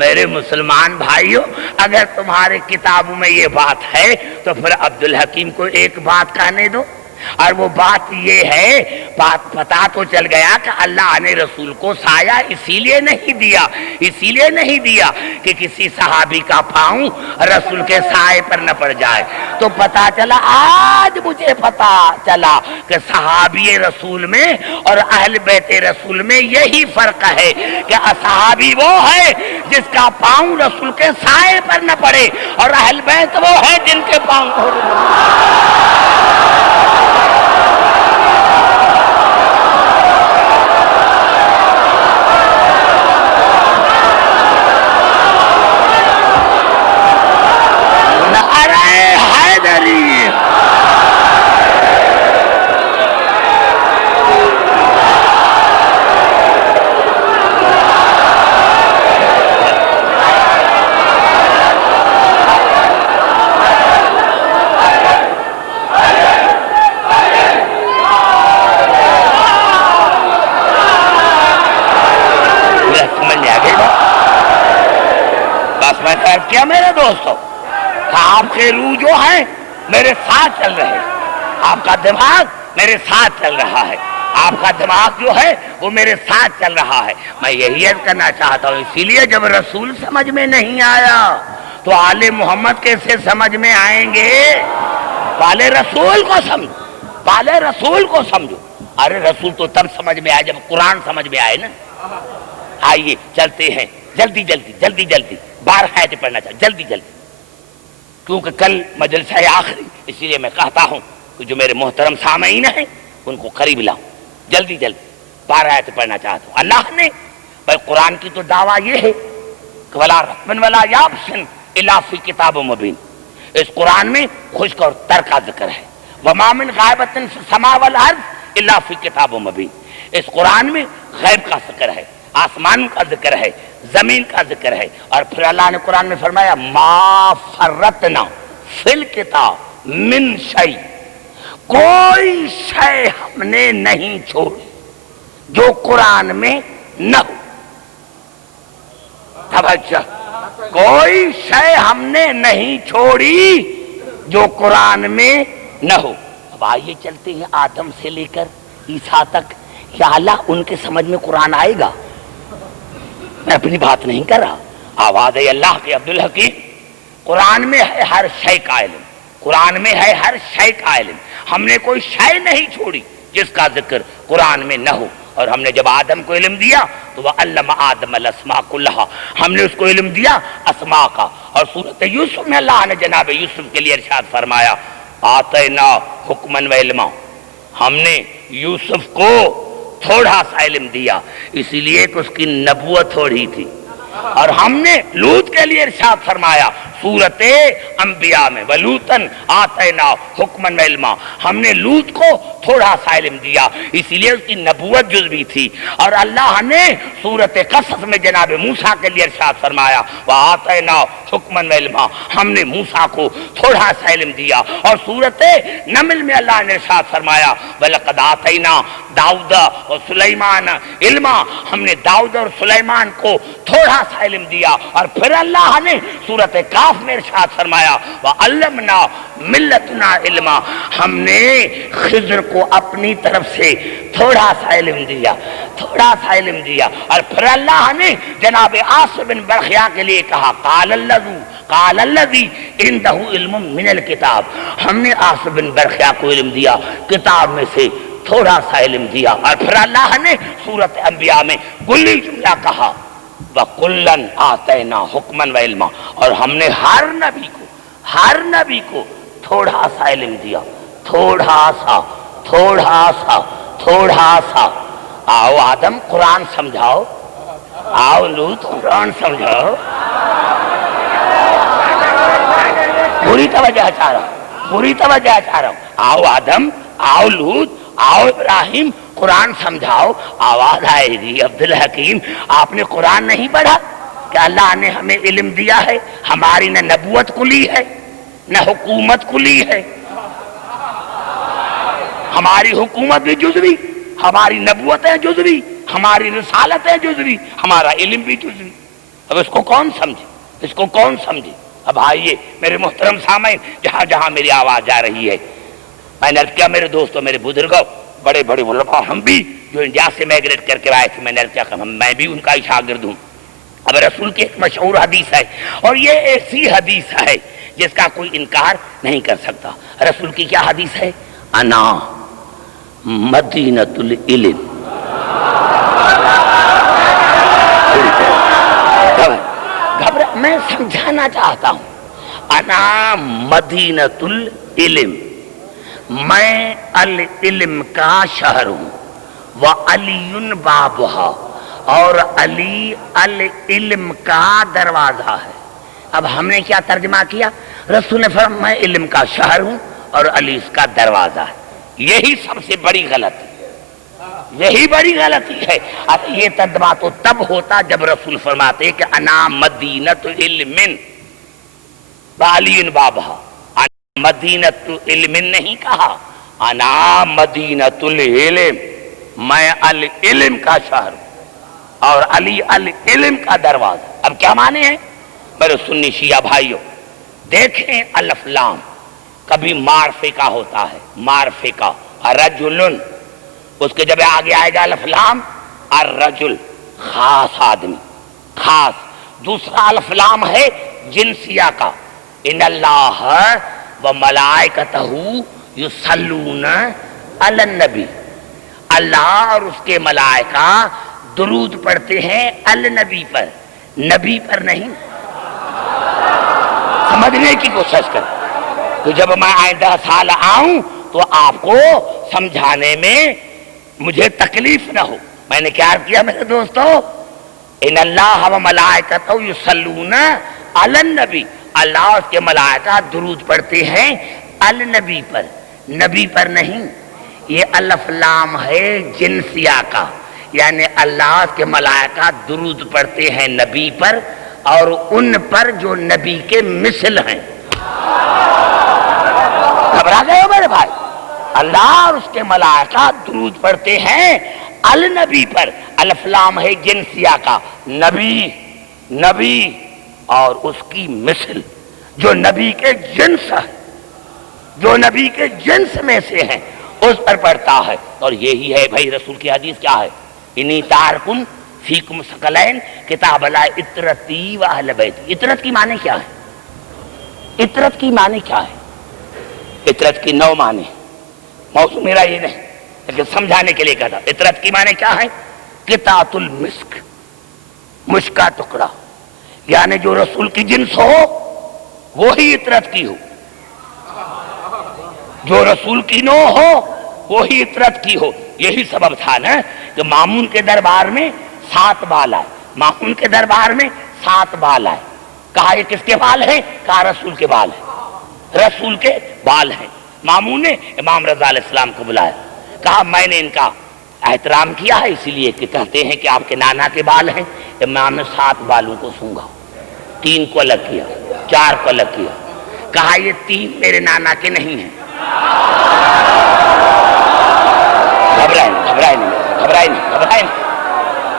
میرے مسلمان بھائیوں، اگر تمہارے کتابوں میں یہ بات ہے تو پھر عبدالحکیم کو ایک بات کہنے دو، اور وہ بات یہ ہے، بات پتا تو چل گیا کہ اللہ نے رسول کو سایہ اسی لیے نہیں دیا کہ کسی صحابی کا پاؤں رسول کے سائے پر نہ پڑ جائے. تو پتا چلا، آج مجھے پتا چلا کہ صحابی رسول میں اور اہل بیت رسول میں یہی فرق ہے کہ صحابی وہ ہے جس کا پاؤں رسول کے سائے پر نہ پڑے، اور اہل بیت وہ ہے جن کے پاؤں کے روح جو ہے میرے ساتھ چل رہے ہیں، آپ کا دماغ میرے ساتھ چل رہا ہے، آپ کا دماغ جو ہے وہ میرے ساتھ چل رہا ہے۔ میں یہی عرض کرنا چاہتا ہوں، اسی لیے جب رسول سمجھ میں نہیں آیا تو آل محمد کیسے سمجھ میں آئیں گے؟ پالے رسول کو سمجھو، پالے رسول کو سمجھو۔ ارے رسول تو تب سمجھ میں آئے جب قرآن سمجھ میں آئے نا۔ آئیے چلتے ہیں جلدی جلدی جلدی جلدی، 12 آیتیں پڑھنا چاہتا جلدی جلدی، کیونکہ کل مجلس ہے آخری، اسی لیے میں کہتا ہوں کہ جو میرے محترم سامعین ہیں ان کو قریب لاؤ، جلدی جلدی 12 آیتیں پڑھنا چاہتا ہوں۔ اللہ نے بھائی قرآن کی تو دعویٰ یہ ہے کہ وَلَا رَحْمًا وَلَا يَابْسٍ إِلَّا فِي كِتَابٍ مُبِينٍ، اس قرآن میں خشک اور تر کا ذکر ہے۔ وَمَا مِنْ غَائِبَةٍ فِي السَّمَاءِ وَالْأَرْضِ إِلَّا فِي كِتَابٍ مُبِينٍ، اس قرآن میں غیب کا ذکر ہے، آسمان کا ذکر ہے، زمین کا ذکر ہے، اور پھر اللہ نے قرآن میں فرمایا مَا فَرَّطْنَا فِي الْكِتَابِ مِنْ شَيْءٍ، کوئی شے ہم نے نہیں چھوڑی جو قرآن میں نہ ہو۔ توجہ، کوئی شے ہم نے نہیں چھوڑی جو قرآن میں نہ ہو۔ اب آئیے چلتے ہیں آدم سے لے کر عیسیٰ تک، کیا اللہ ان کے سمجھ میں قرآن آئے گا؟ میں اپنی بات نہیں کر رہا، آواز ہے اللہ کے عبدالحکیم۔ قرآن میں ہے ہر شے کا علم، قرآن میں ہے ہر شے کا علم، ہم نے کوئی شے نہیں چھوڑی جس کا ذکر قرآن میں نہ ہو۔ اور ہم نے جب آدم کو علم دیا تو وَعَلَّمَ آدَمَ الْأَسْمَاءَ كُلَّهَا، ہم نے اس کو علم دیا اسماء کا۔ اور سورۃ یوسف میں اللہ نے جناب یوسف کے لیے ارشاد فرمایا آتینا حکماً وعلما، ہم نے یوسف کو تھوڑا سا علم دیا، اسی لیے کہ اس کی نبوت تھوڑی تھی۔ اور ہم نے لوط کے لیے ارشاد فرمایا سورۃ انبیاء میں وَلُوطًا آتَيْنَا حُکْمًا وَعِلْمًا، ہم نے لوط کو تھوڑا سا علم دیا، اسی لیے اس کی نبوت جزوی تھی۔ اور اللہ نے سورۃ قصص میں جناب موسیٰ کے لیے ارشاد فرمایا وَآتَيْنَا حُکْمًا وَعِلْمًا، ہم نے موسیٰ کو تھوڑا سا علم دیا۔ اور سورۃ نمل میں اللہ نے ارشاد فرمایا وَلَقَدْ آتَيْنَا داؤد وسلیمان علما، ہم نے داؤد اور سلیمان کو تھوڑا سا علم دیا۔ اور پھر اللہ نے سورۃ کاف میں ارشاد فرمایا وَعَلَّمْنَا مِن لَّدُنَّا علما، ہم نے خضر کو اپنی طرف سے تھوڑا سا علم دیا، تھوڑا سا علم دیا۔ اور پھر اللہ نے جناب عاصم بن برخیا کے لیے کہا قال الذی عندہ علم من الکتاب، ہم نے عاصم بن برخیا کو علم دیا، کتاب میں سے تھوڑا سا علم دیا۔ اور پھر اللہ نے سورۃ انبیاء میں کلی جملہ کہا وَكُلًّا آتَيْنَا حُکْمًا وَعِلْمًا، اور ہم نے ہر نبی کو تھوڑا سا علم دیا، تھوڑا سا تھوڑا سا تھوڑا سا۔ آؤ آدم قرآن سمجھاؤ، آؤ لوط قرآن سمجھاؤ۔ پوری توجہ چاہ رہا ہوں، پوری توجہ چاہ رہا ہوں۔ آؤ آدم، آؤ لوط، آؤ ابراہیم، قرآن سمجھاؤ۔ آواز آئے گی عبدالحکیم آپ نے قرآن نہیں پڑھا کہ اللہ نے ہمیں علم دیا ہے، ہماری نہ نبوت کلی ہے نہ حکومت کلی ہے، ہماری حکومت بھی جزوی، ہماری نبوتیں جزوی، ہماری رسالتیں جزوی، ہمارا علم بھی جزوی۔ اب اس کو کون سمجھے، اس کو کون سمجھے؟ اب آئیے میرے محترم سامعین، جہاں جہاں میری آواز جا رہی ہے، میں نے عرض کیا میرے دوستوں، میرے بزرگوں، بڑے بڑے علماء، ہم بھی جو انڈیا سے میگریٹ کر کے آئے تھے، میں نے عرض کیا کہ میں بھی ان کا ہی شاگرد ہوں۔ اب رسول کی ایک مشہور حدیث ہے، اور یہ ایسی حدیث ہے جس کا کوئی انکار نہیں کر سکتا۔ رسول کی کیا حدیث ہے؟ انا مدینۃ العلم۔ گھبرا، میں سمجھانا چاہتا ہوں، انا مدینۃ العلم، میں العلم کا شہر ہوں، وعلی بابھا، اور علی العلم کا دروازہ ہے۔ اب ہم نے کیا ترجمہ کیا؟ رسول نے فرمایا میں علم کا شہر ہوں اور علی اس کا دروازہ ہے۔ یہی سب سے بڑی غلطی، یہی بڑی غلطی ہے۔ اب یہ ترجمہ تو تب ہوتا جب رسول فرماتے کہ انا مدینۃ علم وعلی بابھا، مدینۃ علم نہیں کہا، انا مدینۃ العلم، میں العلم کا شہر ہوں اور علی العلم کا دروازہ۔ اب کیا معنی ہے میرے سنی شیعہ بھائیوں؟ دیکھیں الف لام کبھی معرفے کا ہوتا ہے، معرفے کا، رجلن، اس کے جب آگے آئے گا الف لام، الرجل، خاص آدمی، خاص۔ دوسرا الف لام ہے جنسیہ کا، ان اللہ و ملائکتہ یصلون علی النبی، اللہ اور اس کے ملائکہ درود پڑھتے ہیں النبی پر، نبی پر نہیں۔ سمجھنے کی کوشش کر، تو جب میں آئندہ سال آؤں تو آپ کو سمجھانے میں مجھے تکلیف نہ ہو۔ میں نے کیا کیا میرے دوستو؟ ان اللہ و ملائکتہ یصلون علی النبی، اللہ اور اس کے ملائکہ درود پڑھتے ہیں النبی پر، نبی پر نہیں۔ یہ الف لام ہے جنسیہ کا، یعنی اللہ کے ملائکہ درود پڑھتے ہیں نبی پر اور ان پر جو نبی کے مثل ہیں۔ گھبرا گئے ہو میرے بھائی؟ اللہ اور اس کے ملائکہ درود پڑھتے ہیں النبی پر، الف لام ہے جنسیہ کا، نبی، نبی اور اس کی مثل جو نبی کے جنس ہے، جو نبی کے جنس میں سے ہیں اس پر پڑھتا ہے۔ اور یہی ہے بھائی رسول کی حدیث کیا ہے؟ انی تارکن فیکم ثقلین کتاب اللہ اطرتی و اہل بیت۔ اطرت کی معنی کیا ہے؟ اطرت کی معنی کیا ہے؟ اطرت کی 9 معنی، موضوع میرا یہ نہیں لیکن سمجھانے کے لیے کہتا۔ اطرت کی معنی کیا ہے؟ قطعۃ المسک، مشک کا ٹکڑا، یعنی جو رسول کی جنس ہو وہی اطرت کی ہو، جو رسول کی نو ہو وہی اطرت کی ہو۔ یہی سبب تھا نا کہ مامون کے دربار میں 7 بال آئے، مامون کے دربار میں 7 بال آئے۔ کہا یہ کس کے بال ہیں؟ کہا رسول کے بال ہیں، رسول کے بال ہیں۔ مامون نے امام رضا علیہ السلام کو بلایا، کہا میں نے ان کا احترام کیا ہے اسی لیے کہ کہتے ہیں کہ آپ کے نانا کے بال ہیں۔ امام نے 7 بالوں کو سونگا، 3 کو الگ کیا، 4 کو الگ کیا، کہا یہ 3 میرے نانا کے نہیں ہیں۔ گھبرائے نہیں،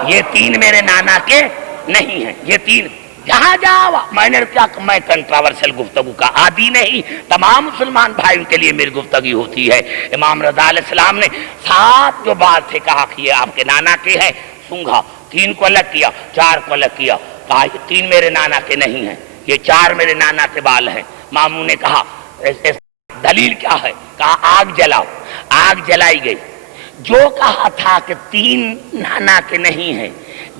یہ 3 میرے نانا کے نہیں ہیں، یہ 3 جہاں جاؤ۔ میں نے کیا، میں کنٹراورشل گفتگو کا عادی نہیں، تمام مسلمان بھائیوں کے لیے میری گفتگو ہوتی ہے۔ امام رضا علیہ السلام نے 7 جو بات تھے کہا کہ یہ آپ کے نانا کے ہیں، سونگا، 3 کو الگ کیا، 4 کو الگ کیا، کہا یہ 3 میرے نانا کے نہیں ہیں، یہ 4 میرے نانا کے بال ہیں۔ ماموں نے کہا دلیل کیا ہے؟ کہا آگ جلاؤ، آگ جلائی گئی۔ جو کہا تھا کہ 3 نانا کے نہیں ہیں،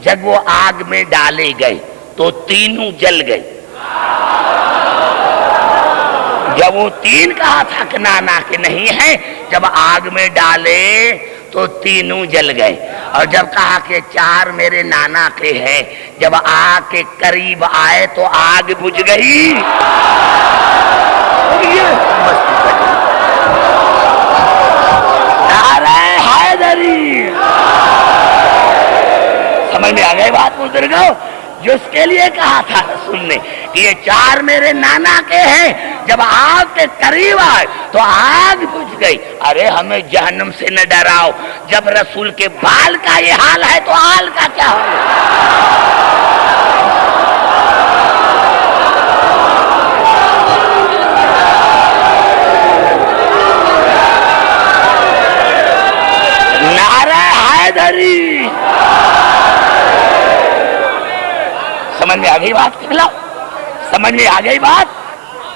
جب وہ آگ میں ڈالے گئے تو تینوں جل گئے۔ جب وہ 3 کہا تھا کہ نانا کے نہیں ہیں، جب آگ میں ڈالے تو تینوں جل گئے۔ اور جب کہا کہ 4 میرے نانا کے ہیں، جب آگ کے قریب آئے تو آگ بجھ گئی۔ نعرہ حیدری، سمجھ میں آ گئی بات بزرگوں؟ جس کے لیے کہا تھا رسول نے کہ یہ 4 میرے نانا کے ہیں، جب آگ کے قریب آئے تو آگ بجھ گئی۔ ارے ہمیں جہنم سے نہ ڈراؤ، جب رسول کے بال کا یہ حال ہے تو آل کا کیا حال ہے؟ نعرہ حیدری، سمجھ میں آ گئی بات؟ سمجھ میں آ گئی بات؟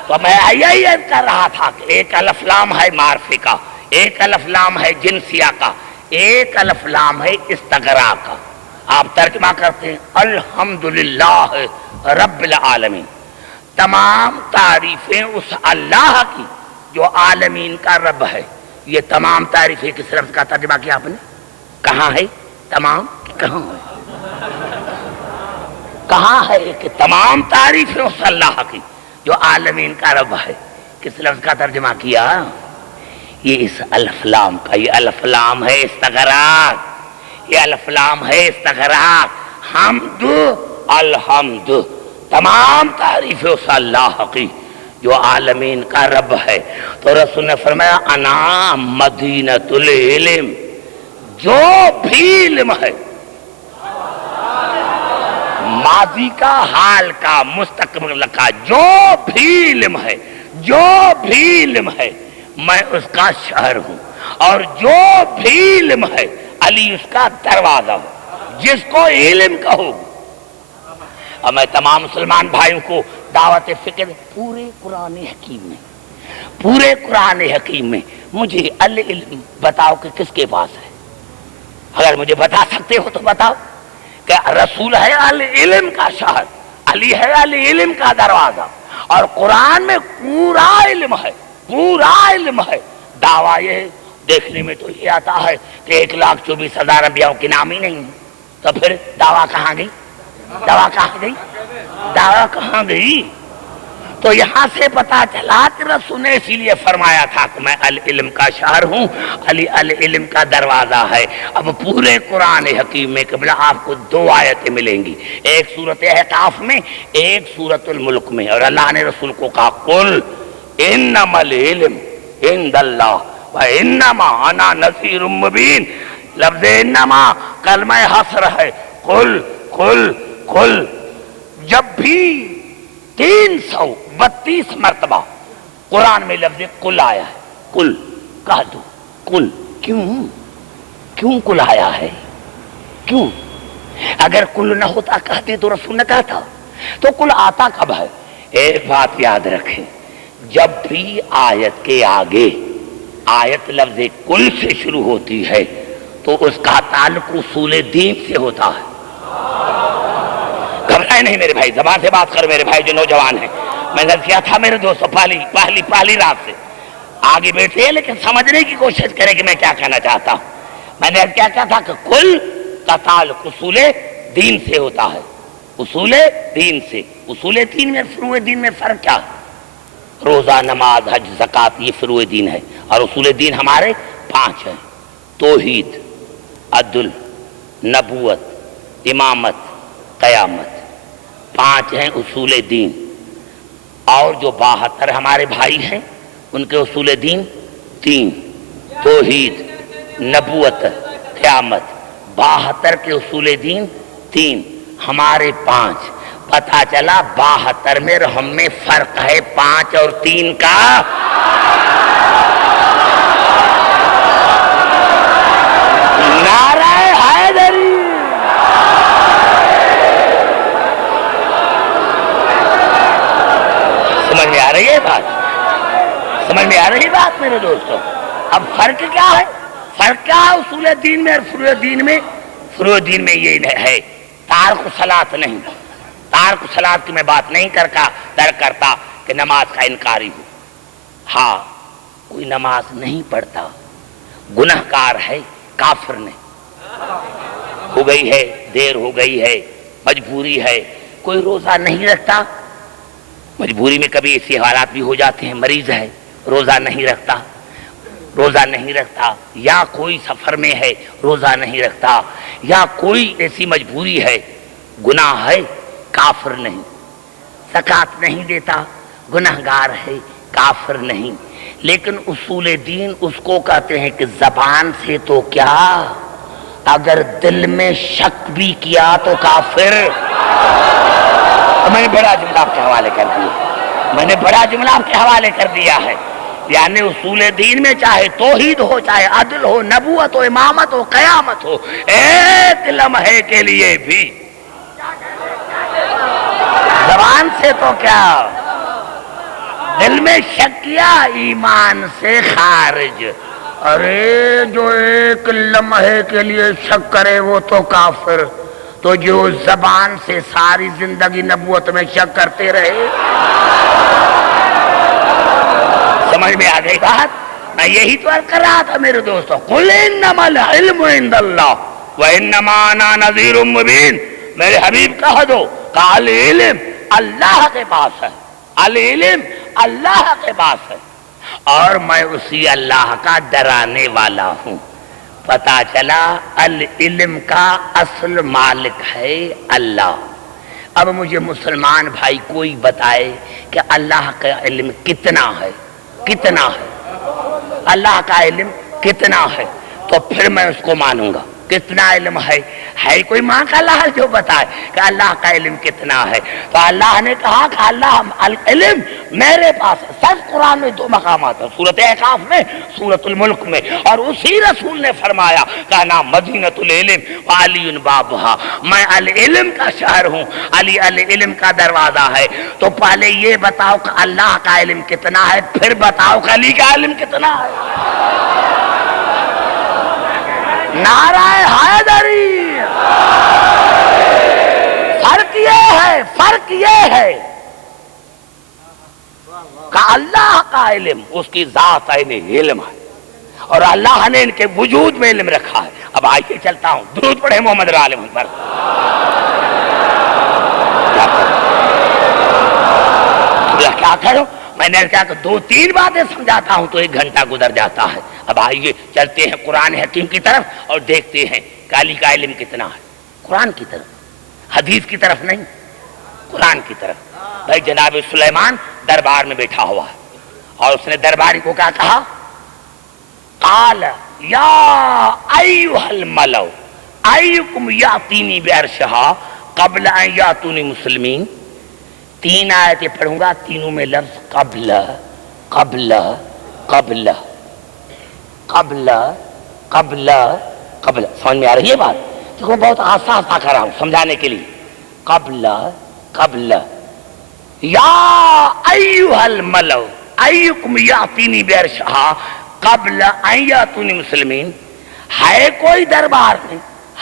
تو میں یہی کر رہا تھا کہ ایک الف لام ہے معرفے کا، ایک الف لام ہے جنسیہ کا، ایک الف لام ہے استغراق کا۔ آپ ترجمہ کرتے ہیں الحمدللہ رب العالمین، تمام تعریفیں اس اللہ کی جو عالمین کا رب ہے۔ یہ تمام تعریفیں کس لفظ کا ترجمہ کیا آپ نے؟ کہاں ہے تمام؟ کہاں ہے؟ کہاں ہے کہ تمام تعریفیں اس اللہ کی جو عالمین کا رب ہے؟ کس لفظ کا ترجمہ کیا؟ یہ اس الف لام کا، یہ الف لام ہے استغراق، یہ الف لام ہے استغراق۔ حمد، الحمد، تمام تعریفیں اس اللہ کی جو عالمین کا رب ہے۔ تو رسول نے فرمایا انا مدینۃ العلم، جو بھی علم ہے ماضی کا، حال کا، مستقبل کا جو بھی علم ہے، جو بھی علم ہے میں اس کا شہر ہوں، اور جو بھی علم ہے علی اس کا دروازہ ہوں، جس کو علم کہو۔ اور میں تمام مسلمان بھائیوں کو دعوت فکر پورے قرآن حکیم میں، پورے قرآن حکیم میں مجھے العلم بتاؤ کہ کس کے پاس ہے؟ اگر مجھے بتا سکتے ہو تو بتاؤ کہ رسول ہے العلم کا شہر، علی ہے العلم کا دروازہ، اور قرآن میں پورا علم ہے، پورا علم ہے۔ دعویٰ یہ دیکھنے میں تو یہ آتا ہے کہ 1,24,000 انبیاء کی نام ہی نہیں ہے، تو پھر دعویٰ کہاں گئی؟ دعویٰ کہاں گئی؟ دعویٰ کہاں گئی؟ تو یہاں سے پتا چلا کہ رسول نے اسی لیے فرمایا تھا کہ میں العلم کا شہر ہوں، علی العلم کا دروازہ ہے۔ اب پورے قرآن حکیم میں قبلہ آپ کو 2 آیتیں ملیں گی، ایک سورۃ احقاف میں، ایک سورۃ الملک میں، اور اللہ نے رسول کو کہا قل انما العلم عند اللہ وانما انا نذیر مبین۔ لفظ انما کلمہ حصر ہے، قل قل قل۔ جب بھی 332 مرتبہ قرآن میں لفظ قل آیا ہے، قل کہہ دو، قل۔ کیوں قل آیا ہے؟ کیوں؟ اگر قل نہ ہوتا کہتے تو رسول نے کہا تھا، تو قل آتا کب ہے؟ ایک بات یاد رکھیں، جب بھی آیت کے آگے آیت لفظ قل سے شروع ہوتی ہے تو اس کا تعلق اصول دین سے ہوتا ہے۔ گھبرائے نہیں میرے بھائی، زبان سے بات کر میرے بھائی جو نوجوان ہیں۔ میں نے کیا تھا میرے دوستو، پہلی رات سے آگے بیٹھے ہیں لیکن سمجھنے کی کوشش کریں کہ میں کیا کہنا چاہتا ہوں۔ میں نے کیا کہا تھا کہ کل کا تعلق اصول دین سے ہوتا ہے، اصول دین سے۔ اصول دین میں فروع دین میں فرق کیا ہے؟ روزہ، نماز، حج، زکوٰۃ، یہ فروع دین ہے، اور اصول دین ہمارے 5 ہیں: توحید، عدل، نبوت، امامت، قیامت۔ 5 ہیں اصول دین، اور جو 72 ہمارے بھائی ہیں ان کے اصول دین 3: توحید، نبوت، قیامت۔ 72 کے اصول دین 3، ہمارے 5۔ پتہ چلا 72 میں ہم میں فرق ہے 5 اور 3 کا۔ نعرہ حیدری! سمجھ میں آ رہی ہے بات؟ سمجھ میں آ رہی بات میرے دوستو؟ اب فرق کیا ہے؟ فرق کیا ہے اصول دین میں اور فروع دین میں؟ فروع دین میں یہ ہے تارک صلاۃ نہیں، تارک صلاۃ کی میں بات نہیں کرتا کہ نماز کا انکاری ہو۔ ہاں، کوئی نماز نہیں پڑھتا، گنہگار ہے، کافر نہیں، ہو گئی ہے، دیر ہو گئی ہے، مجبوری ہے۔ کوئی روزہ نہیں رکھتا، مجبوری میں کبھی ایسی حالات بھی ہو جاتے ہیں، مریض ہے، روزہ نہیں رکھتا، روزہ نہیں رکھتا، یا کوئی سفر میں ہے روزہ نہیں رکھتا، یا کوئی ایسی مجبوری ہے، گناہ ہے، کافر نہیں، زکوٰۃ نہیں دیتا، گنہگار ہے، کافر نہیں۔ لیکن اصول دین اس کو کہتے ہیں کہ زبان سے تو کیا، اگر دل میں شک بھی کیا تو کافر۔ میں نے بڑا جملہ آپ کے حوالے کر دیا، میں نے بڑا جملہ آپ کے حوالے کر دیا ہے۔ یعنی اصول دین میں چاہے توحید ہو، چاہے عدل ہو، نبوت ہو، امامت ہو، قیامت ہو، ایک لمحے کے لیے بھی زبان سے تو کیا، دل میں شک کیا، ایمان سے خارج۔ ارے جو ایک لمحے کے لیے شک کرے وہ تو کافر، تو جو زبان سے ساری زندگی نبوت میں شک کرتے رہے۔ سمجھ میں آ گئی بات؟ میں یہی تو عرض کر رہا تھا میرے دوستو، قل انما العلم عند اللہ وانما انا نذیر مبین۔ میرے حبیب کہہ دو کہ العلم اللہ کے پاس ہے، العلم اللہ کے پاس ہے، اور میں اسی اللہ کا ڈرانے والا ہوں۔ پتا چلا العلم کا اصل مالک ہے اللہ۔ اب مجھے مسلمان بھائی کوئی بتائے کہ اللہ کا علم کتنا ہے، کتنا ہے، اللہ کا علم کتنا ہے، تو پھر میں اس کو مانوں گا۔ کتنا علم ہے کوئی ماں کا لال جو بتائے کہ اللہ کا علم کتنا ہے؟ تو اللہ نے کہا کہ اللہ علم میرے پاس ہے۔ صرف قرآن میں 2 مقامات ہیں، سورۃ احقاف میں، سورۃ الملک میں، اور اسی رسول نے فرمایا کہ نا مدینۃ العلم وعلی بابھا، میں العلم کا شہر ہوں، علی العلم کا دروازہ ہے۔ تو پہلے یہ بتاؤ کہ اللہ کا علم کتنا ہے، پھر بتاؤ کہ علی کا علم کتنا ہے۔ نعرہ حیدری! فرق یہ ہے کہ اللہ کا علم اس کی ذات عین علم ہے، اور اللہ نے ان کے وجود میں علم رکھا ہے۔ اب آئیے چلتا ہوں، درود پڑھے محمد عالم پر۔ کیا کرو؟ میں نے کہا کہ 2-3 باتیں سمجھاتا ہوں تو 1 گھنٹہ گزر جاتا ہے۔ اب آئیے چلتے ہیں قرآن حکیم کی طرف اور دیکھتے ہیں کہ علی کا علم کتنا ہے۔ قرآن کی طرف، حدیث کی طرف نہیں، قرآن کی طرف۔ بھائی جناب سلیمان دربار میں بیٹھا ہوا ہے، اور اس نے درباری کو کیا کہا؟ قال یا ایھا الملؤ ایکم یاتینی بعرشھا قبل ان یاتونی مسلمین۔ 3 آیتیں پڑھوں گا، تینوں میں لفظ قبل قبل قبل قبل قبل قبل۔ سمجھ میں آ رہی ہے بات؟ دیکھو بہت آسان کر رہا ہوں سمجھانے کے لیے۔ قبل قبل یا ایھا الملؤ ایکم یاتینی بعرشھا قبل ان یاتونی مسلمین۔ ہے کوئی دربار میں،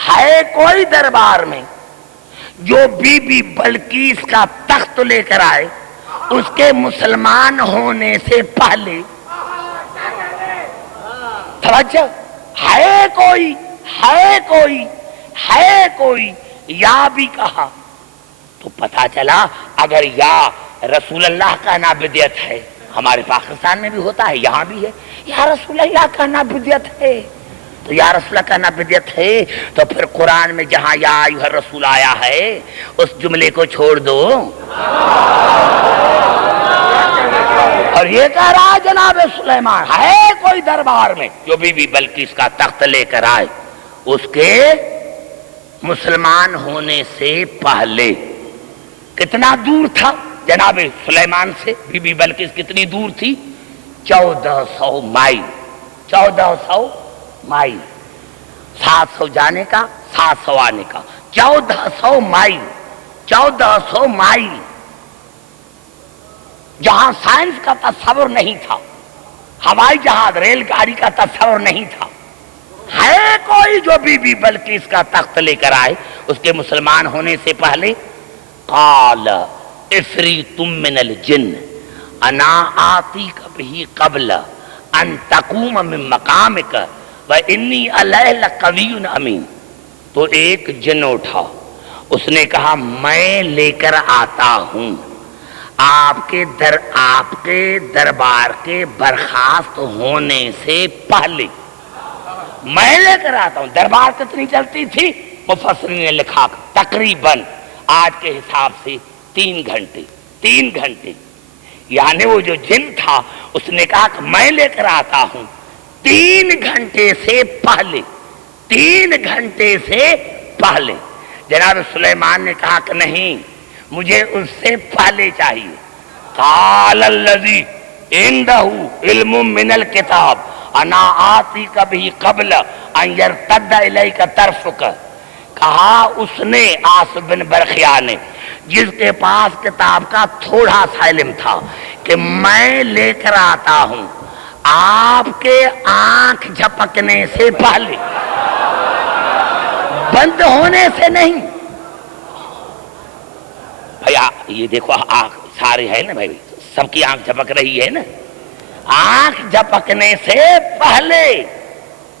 ہے کوئی دربار میں جو بی بی بلقیس کا تخت لے کر آئے اس کے مسلمان ہونے سے پہلے؟ توجہ، ہے کوئی، ہے کوئی، ہے کوئی، یا بھی کہا تو پتا چلا اگر یا رسول اللہ کا نا بدعت ہے، ہمارے پاکستان میں بھی ہوتا ہے، یہاں بھی ہے، یا رسول اللہ کا نا بدعت ہے، تو یا رسول اللہ کا نا بدعت ہے تو پھر قرآن میں جہاں یا ایھا الرسول آیا ہے اس جملے کو چھوڑ دو۔ اور یہ کہہ رہا جناب سلیمان ہے کوئی دربار میں جو بی بی بلقیس کا تخت لے کر آئے اس کے مسلمان ہونے سے پہلے۔ کتنا دور تھا جناب سلیمان سے بی بی بلقیس؟ کتنی دور تھی؟ 1400 مائل۔ 1400 مائل، 700 جانے کا، 700 آنے کا، 1400 مائل۔ 1400 مائل جہاں سائنس کا تصور نہیں تھا، ہوائی جہاز، ریل گاڑی کا تصور نہیں تھا، ہے کوئی جو بی بی بلقیس کا تخت لے کر آئے اس کے مسلمان ہونے سے پہلے؟ قال عفریت من الجن انا آتیک بہ قبل ان تقوم من مقامک وانی علیہ لقوی امین۔ تو ایک جن اٹھا، اس نے کہا میں لے کر آتا ہوں آپ کے دربار کے برخاست ہونے سے پہلے، میں لے کر آتا ہوں۔ دربار کتنی چلتی تھی؟ مفسرین نے لکھا تقریباً آج کے حساب سے 3 گھنٹے۔ 3 گھنٹے یعنی وہ جو جن تھا اس نے کہا کہ میں لے کر آتا ہوں 3 گھنٹے سے پہلے۔ 3 گھنٹے سے پہلے جناب سلیمان نے کہا کہ نہیں، مجھے اس سے پہلے چاہیے۔ قال الذی عندہ علم من الکتاب انا آتیک بہ قبل ان یرتد الیک طرفک۔ کہا اس نے، آصف بن برخیا نے، جس کے پاس کتاب کا تھوڑا سا علم تھا، کہ میں لے کر آتا ہوں آپ کے آنکھ جھپکنے سے پہلے، بند ہونے سے نہیں۔ بھیا یہ دیکھو آنکھ سارے ہے نا بھائی، سب کی آنکھ جھپک رہی ہے نا، آنکھ جھپکنے سے پہلے۔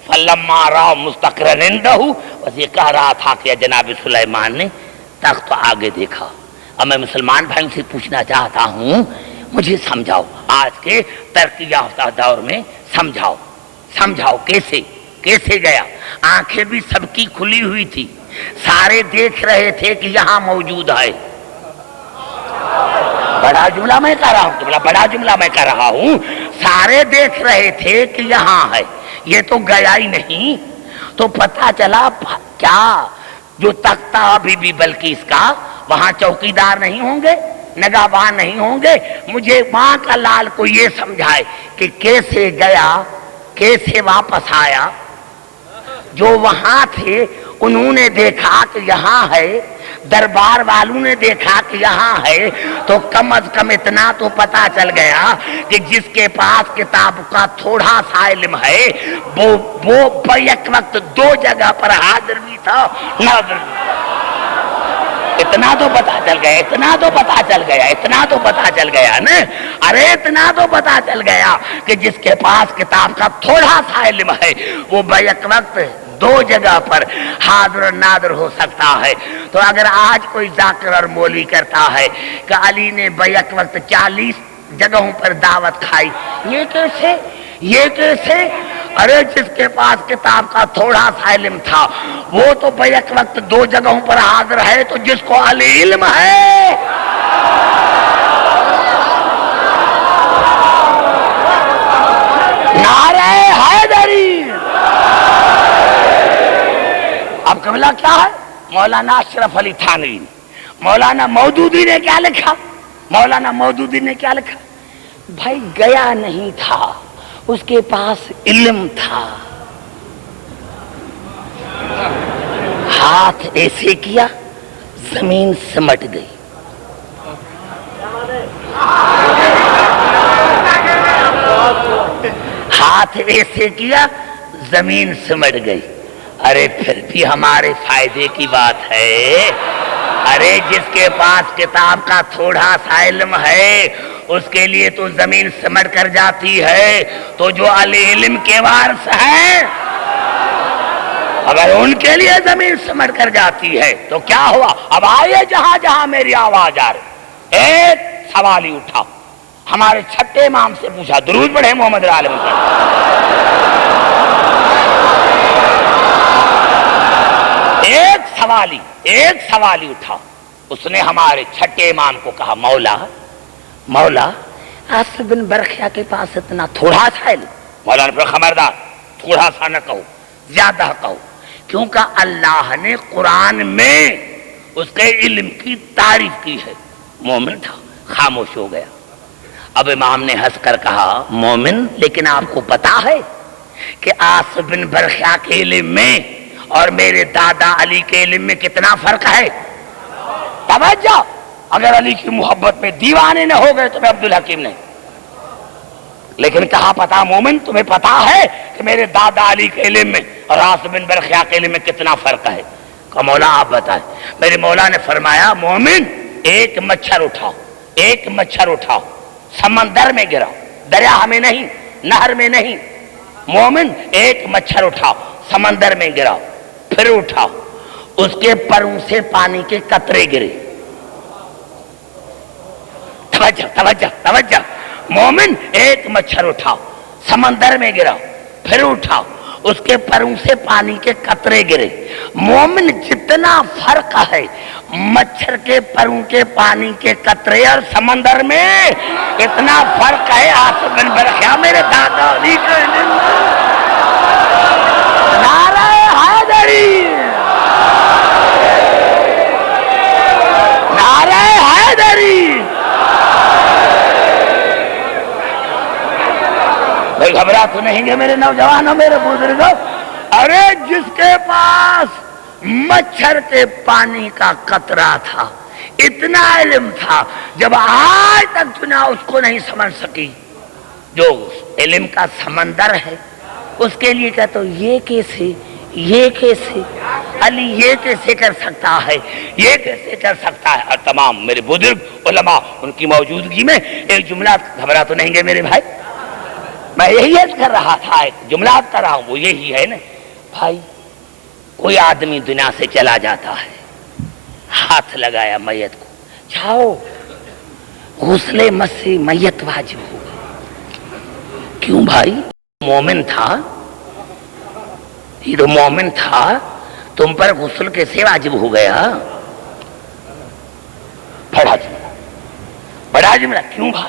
فلما را مستقرن عندہ، بس یہ کہہ رہا تھا کہ جناب سلیمان نے تخت آگے دیکھا۔ اب میں مسلمان بھائیوں سے پوچھنا چاہتا ہوں، مجھے سمجھاؤ، آج کے ترقی یافتہ دور میں سمجھاؤ کیسے گیا؟ آنکھیں بھی سب کی کھلی ہوئی تھی، سارے دیکھ رہے تھے کہ یہاں موجود ہے۔ بڑا جملہ میں کہہ رہا ہوں، سارے دیکھ رہے تھے کہ یہاں ہے، یہ تو گیا ہی نہیں۔ تو پتا چلا کیا جو تختہ ابھی بھی بلکہ اس کا وہاں چوکیدار نہیں ہوں گے، نگہبان نہیں ہوں گے؟ مجھے ماں کا لال کو یہ سمجھائے کہ کیسے گیا، کیسے واپس آیا۔ جو وہاں تھے انہوں نے دیکھا کہ یہاں ہے، دربار والوں نے دیکھا کہ یہاں ہے، تو کم از کم اتنا تو پتا چل گیا کہ جس کے پاس کتاب کا تھوڑا سا علم ہے وہ بیک وقت دو جگہ پر حاضر بھی تھا، ناظر بھی تھا۔ اتنا تو پتا چل گیا، اتنا تو پتا چل گیا، اتنا تو پتا چل گیا نا۔ ارے اتنا تو پتا چل گیا کہ جس کے پاس کتاب کا تھوڑا سا علم ہے وہ بیک وقت دو جگہ پر حاضر و ناظر ہو سکتا ہے۔ تو اگر آج کوئی ذاکر اور مولوی کرتا ہے کہ علی نے بیک وقت 40 جگہوں پر دعوت کھائی، یہ کیسے، یہ کیسے؟ ارے جس کے پاس کتاب کا تھوڑا سا علم تھا وہ تو بیک وقت دو جگہوں پر حاضر ہے، تو جس کو علی علم ہے نعرہ حیدری۔ اب قبلہ کیا ہے؟ مولانا اشرف علی تھانوی، مولانا مودودی نے کیا لکھا؟ مولانا مودودی نے کیا لکھا؟ بھائی گیا نہیں تھا، اس کے پاس علم تھا، ہاتھ ایسے کیا زمین سمٹ گئی۔ ہاتھ ایسے کیا زمین سمٹ گئی۔ ارے پھر بھی ہمارے فائدے کی بات ہے۔ ارے جس کے پاس کتاب کا تھوڑا سا علم ہے اس کے لیے تو زمین سمٹ کر جاتی ہے، تو جو علی علم کے وارث ہیں اگر ان کے لیے زمین سمٹ کر جاتی ہے تو کیا ہوا؟ اب آئیے جہاں جہاں میری آواز آ رہی، ایک سوال ہی اٹھا، ہمارے چھٹے امام سے پوچھا، درود پڑھے محمد عالم پر۔ ایک سوال ہی اٹھا، اس نے ہمارے چھٹے امام کو کہا، مولا آصف بن برخیا کے پاس اتنا تھوڑا سا علم؟ مولانا پر خبردار، تھوڑا سا نہ کہو، زیادہ کہو، کیونکہ اللہ نے قرآن میں اس کے علم کی تعریف کی ہے۔ مومن تھا، خاموش ہو گیا۔ اب امام نے ہنس کر کہا، مومن، لیکن آپ کو پتا ہے کہ آصف بن برخیا کے علم میں اور میرے دادا علی کے علم میں کتنا فرق ہے؟ توجہ، اگر علی کی محبت میں دیوانے نہ ہو گئے تو میں عبدالحکیم نہیں، لیکن کہا پتا مومن تمہیں پتا ہے کہ میرے دادا علی کے علم میں اور آصف بن برخیا کے علم میں کتنا فرق ہے؟ کہا مولا آپ بتائیں۔ میرے مولا نے فرمایا، مومن ایک مچھر اٹھاؤ، ایک مچھر اٹھاؤ، سمندر میں گراؤ، دریا میں نہیں، نہر میں نہیں، مومن ایک مچھر اٹھاؤ، سمندر میں گراؤ، پھر اٹھاؤ، اس کے پروں سے پانی کے قطرے گرے۔ توجہ توجہ توجہ، مومن ایک مچھر اٹھاؤ، سمندر میں گراؤ، پھر اٹھاؤ، اس کے پروں سے پانی کے قطرے گرے۔ مومن جتنا فرق ہے مچھر کے پروں کے پانی کے قطرے اور سمندر میں، اتنا فرق ہے آصف بن برخیا میرے دادا علی کے علم میں۔ نعرہ حیدری، نعرہ حیدری۔ بھائی گھبرا تو نہیں گے میرے نوجوانوں، میرے بزرگوں؟ ارے جس کے پاس مچھر کے پانی کا قطرہ تھا، اتنا علم تھا، جب آج تک دنیا اس کو نہیں سمجھ سکی، جو علم کا سمندر ہے اس کے لیے کہتا ہوں یہ کیسے، یہ کیسے علی یہ کیسے کر سکتا ہے، یہ کیسے کر سکتا ہے؟ اور تمام میرے بزرگ علماء ان کی موجودگی میں ایک جملہ، گھبرا تو نہیں گے میرے بھائی؟ میں یہی عرض کر رہا تھا، ایک جملہ کر رہا ہوں، وہ یہی ہے نا بھائی، کوئی آدمی دنیا سے چلا جاتا ہے، ہاتھ لگایا میت کو، جاؤ غسل مسح میت واجب ہوگا۔ کیوں بھائی؟ مومن تھا، یہ تو مومن تھا، تم پر غسل کیسے واجب ہو گیا؟ بڑا جملہ، بڑا جملہ، کیوں بھائی؟